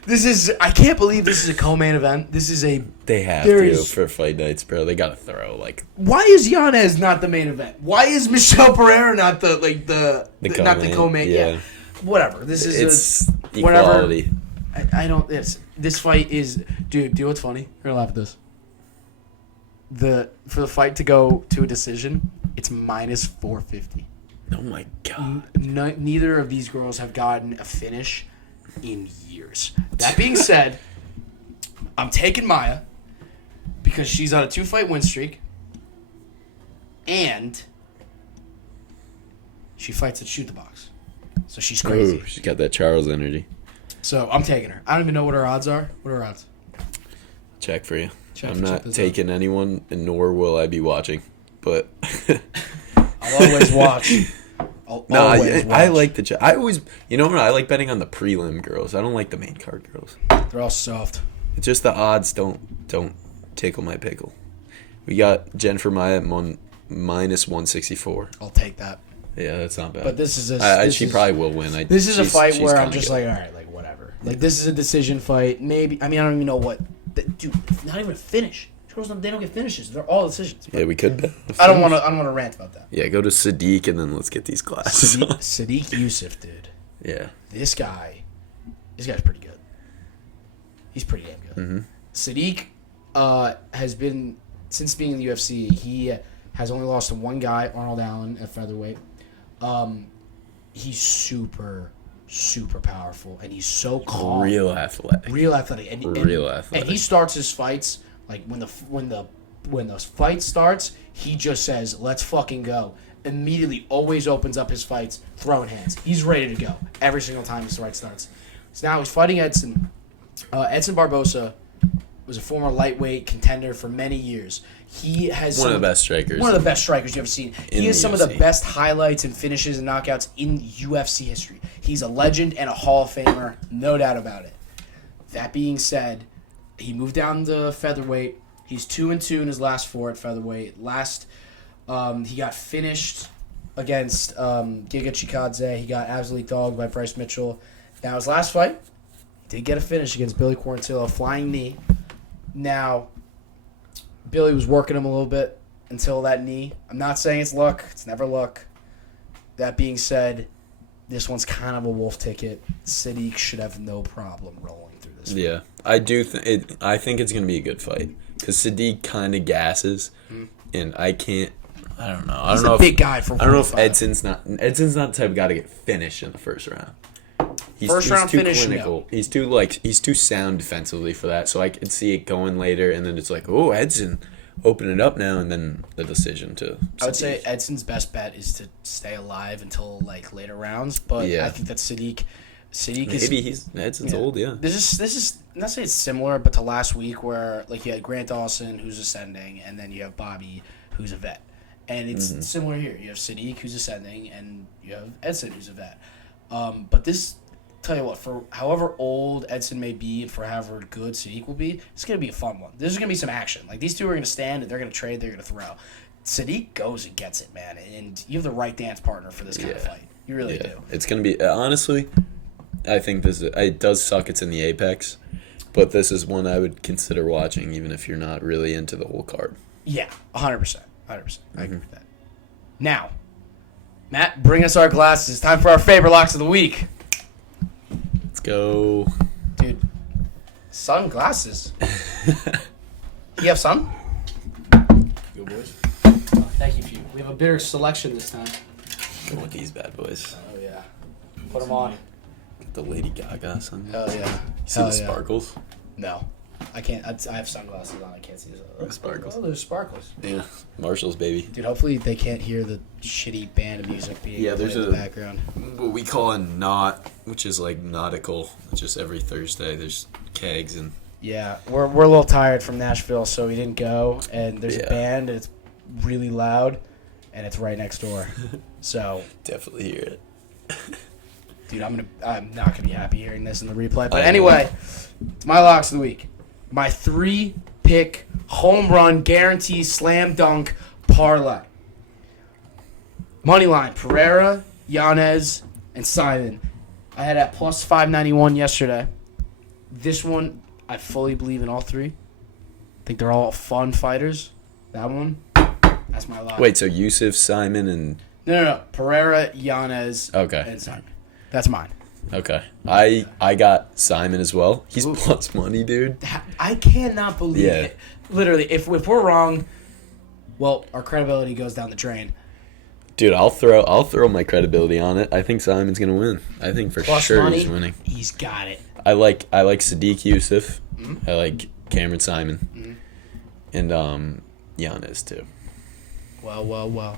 This is. I can't believe this is a co-main event. This is a. They have There to is- for fight nights, bro. They gotta throw like Why is Yanez not the main event? Why is Michelle Pereira not the not the co-main? Yeah. Whatever. This is it's whatever. equality. I don't. This fight is, dude. Do you know what's funny? You're gonna laugh at this. For the fight to go to a decision, it's minus 450. Oh my god. Neither of these girls have gotten a finish in years. That being said, I'm taking Maya because she's on a 2-fight win streak, and she fights at shoot the box, so she's crazy. Ooh, she's got that Charles energy. So I'm taking her. I don't even know what her odds are. What are her odds? Check for you. Check I'm not this taking anyone, and nor will I be watching. But I'll always watch. I like the. I always, you know what? I like betting on the prelim girls. I don't like the main card girls. They're all soft. It's just the odds don't tickle my pickle. We got Jennifer Maya at minus 164. I'll take that. Yeah, that's not bad. But this is she probably will win. This is a fight she's where I'm kinda just good. like, all right, like whatever. Like this is a decision fight. Maybe I don't even know what. Dude, not even a finish. They don't get finishes. They're all decisions. Yeah, we could bet. I don't want to rant about that. Yeah, go to Sadiq and then let's get these glasses. Sadiq Yousuf, dude. Yeah. This guy's pretty good. He's pretty damn good. Mm-hmm. Sadiq has been, since being in the UFC, he has only lost to one guy, Arnold Allen, at featherweight. He's super powerful, and he's so calm. Real athletic. And he starts his fights, like when the fight starts, he just says, let's fucking go. Immediately always opens up his fights, throwing hands. He's ready to go every single time his fight starts. So now he's fighting Edson. Edson Barboza was a former lightweight contender for many years. He has one of the best strikers. One of the best strikers you've ever seen. He has some of the best highlights and finishes and knockouts in UFC history. He's a legend and a Hall of Famer, no doubt about it. That being said, he moved down to featherweight. He's 2-2 in his last 4 at featherweight. He got finished against Giga Chikadze. He got absolutely dogged by Bryce Mitchell. Now his last fight, he did get a finish against Billy Quarantillo, flying knee. Now, Billy was working him a little bit until that knee. I'm not saying it's luck. It's never luck. That being said, this one's kind of a wolf ticket. Sadiq should have no problem rolling through this fight. Yeah, I do. I think it's gonna be a good fight because Sadiq kind of gasses, and I can't. I don't know. He's a big guy for 145. I don't know if Edson's not the type of guy to get finished in the first round. He's Round too finish, clinical. no. He's too sound defensively for that. So I could see it going later, and then it's like, oh, Edson, open it up now, and then the decision to. I would say Edson's best bet is to stay alive until like later rounds, but Yeah. I think that Sadiq maybe Edson's old, yeah. This is I'm not saying it's similar, but to last week where like you had Grant Dawson who's ascending, and then you have Bobby who's a vet, and it's similar here. You have Sadiq who's ascending, and you have Edson who's a vet. But this. Tell you what, for however old Edson may be and for however good Sadiq will be, it's going to be a fun one. There's going to be some action. Like, these two are going to stand, and they're going to trade, they're going to throw. Sadiq goes and gets it, man. And you have the right dance partner for this kind of fight. You really do. It's going to be, honestly, I think it does suck it's in the Apex, but this is one I would consider watching, even if you're not really into the whole card. Yeah, 100%. 100%. I agree with that. Now, Matt, bring us our glasses. It's time for our Faber Locks of the week. Let's go. Dude, sunglasses. You have sun? Go, boys. Thank you, Pete. We have a bigger selection this time. Go with these bad boys. Oh, yeah. Put them on. Get the Lady Gaga sun. Oh, yeah. You see the sparkles? No. I can't. I have sunglasses on. I can't see those. Sparkles. Oh, there's sparkles. Yeah. Marshalls, baby. Dude, hopefully they can't hear the shitty band of music being played in the background. What we call a knot, which is like nautical. It's just every Thursday there's kegs and. Yeah, we're a little tired from Nashville, so we didn't go. And there's a band, and it's really loud, and it's right next door. So definitely hear it. Dude, I'm not gonna be happy hearing this in the replay. But anyway, my locks of the week. My 3-pick home run guarantee slam dunk parlay. Moneyline, Pereira, Yanez, and Simon. I had at plus 591 yesterday. This one, I fully believe in all three. I think they're all fun fighters. That one, that's my lock. Wait, so Yousuf, Simon, and... No. Pereira, Yanez, Okay. and Simon. That's mine. Okay. I got Simon as well. He's plus money, dude. I cannot believe it. Literally, if we're wrong, well, our credibility goes down the drain. Dude, I'll throw my credibility on it. I think Simon's gonna win. I think for Plus sure money, he's winning. He's got it. I like Sadiq Yousuf. I like Cameron Simon. And Yanez too. Well.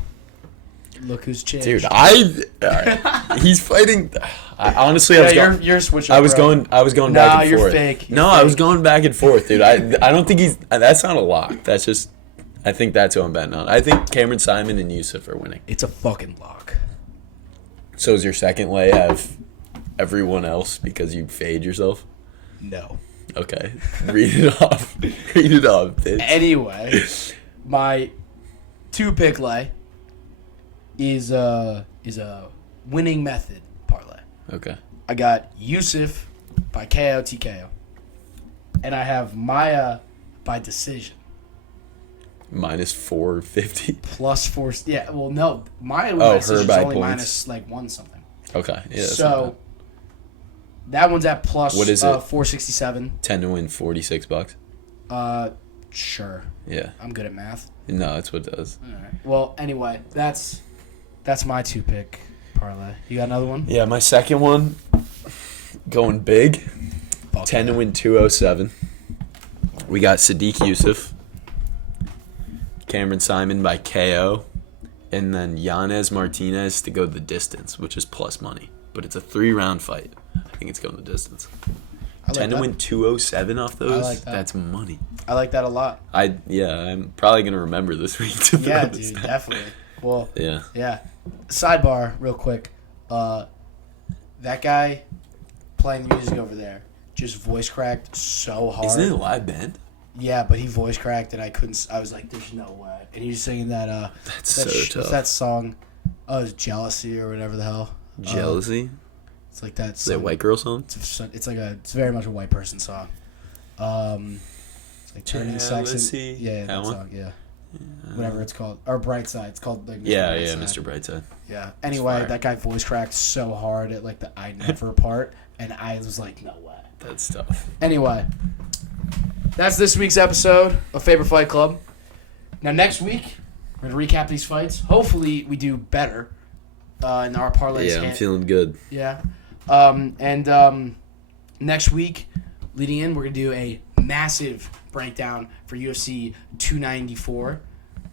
Look who's changed. Dude, alright. He's fighting. Honestly, you're switching. I was going back and forth. Nah, you're fake. I was going back and forth, dude. I don't think he's. That's not a lock. That's just. I think that's who I'm betting on. I think Cameron Simon and Yousuf are winning. It's a fucking lock. So is your second lay have everyone else because you fade yourself? No. Okay. Read it off. Read it off, bitch. Anyway, my 2-pick lay is a winning method parlay. Okay. I got Yousuf by KO TKO. And I have Maya by decision. Minus 450. Plus 4. Yeah, well, no. Maya by decision is only minus like 1 something. Okay. Yeah. So that one's at plus what is it? 467. 10 to win, $46. Sure. Yeah. I'm good at math. No, that's what it does. All right. Well, anyway, that's my 2-pick parlay. You got another one? Yeah, my second one, going big. Fuck 10 yeah. to win, 207. We got Sadiq Yousuf, Cameron Simon by KO, and then Yanez Martinez to go the distance, which is plus money. But it's a 3-round fight. I think it's going the distance. I like 10 to that. win, 207 off those. I like that. That's money. I like that a lot. I'm probably gonna remember this week to throw Yeah, this dude, down. definitely. Well, Yeah. Sidebar, real quick. That guy playing the music over there just voice cracked so hard. Isn't it a live band? Yeah, but he voice cracked and I couldn't. I was like, "There's no way." And he was singing that. That's so tough. What's that song? Oh, it's Jealousy or whatever the hell. Jealousy? It's like that. Is that a white girl song? It's very much a white person song. It's like turning sex. Jealousy. Yeah, that one? song. Yeah. Whatever it's called, or Brightside. It's called like Mr. Brightside. Yeah. Anyway, that guy voice cracked so hard at like the I never part, and I was like, no way. That's tough. Anyway, that's this week's episode of Faber Fight Club. Now next week we're gonna recap these fights. Hopefully we do better in our parlays. Yeah, I'm feeling good. Yeah. Next week, leading in, we're gonna do a massive breakdown for UFC 294,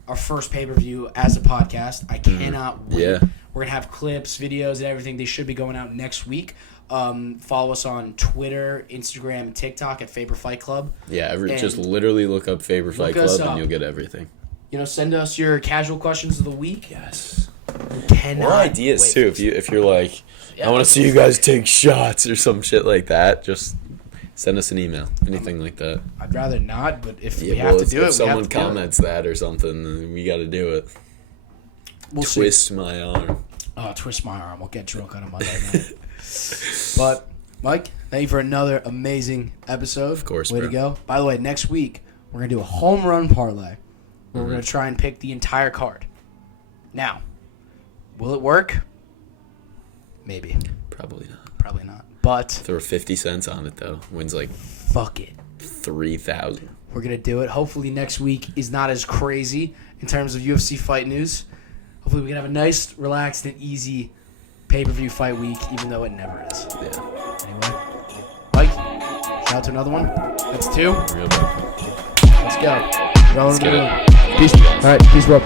our first pay-per-view as a podcast. I cannot wait. Yeah. We're going to have clips, videos, and everything. They should be going out next week. Follow us on Twitter, Instagram, and TikTok at Faber Fight Club. Yeah, just literally look up Faber Fight Club and you'll get everything. Send us your casual questions of the week. Yes. Cannot Or ideas, wait. too. If you're like, I want to see you guys take shots or some shit like that, just send us an email. Anything like that. I'd rather not, but if we have to do it, if someone comments that or something, then we got to do it. We'll Twist see. my arm. Oh, twist my arm. We'll get drunk on a Monday night. But, Mike, thank you for another amazing episode. Of course, Way bro. to go. By the way, next week, we're going to do a home run parlay where we're going to try and pick the entire card. Now, will it work? Maybe. Probably not. Probably not. But Throw 50 cents on it, though. Wins like fuck it. 3,000. We're going to do it. Hopefully next week is not as crazy in terms of UFC fight news. Hopefully we can have a nice, relaxed, and easy pay-per-view fight week, even though it never is. Yeah. Anyway, Mike, shout out to another one. That's 2. Real bad. Let's go. Let's get it. Peace. All right, peace, bro.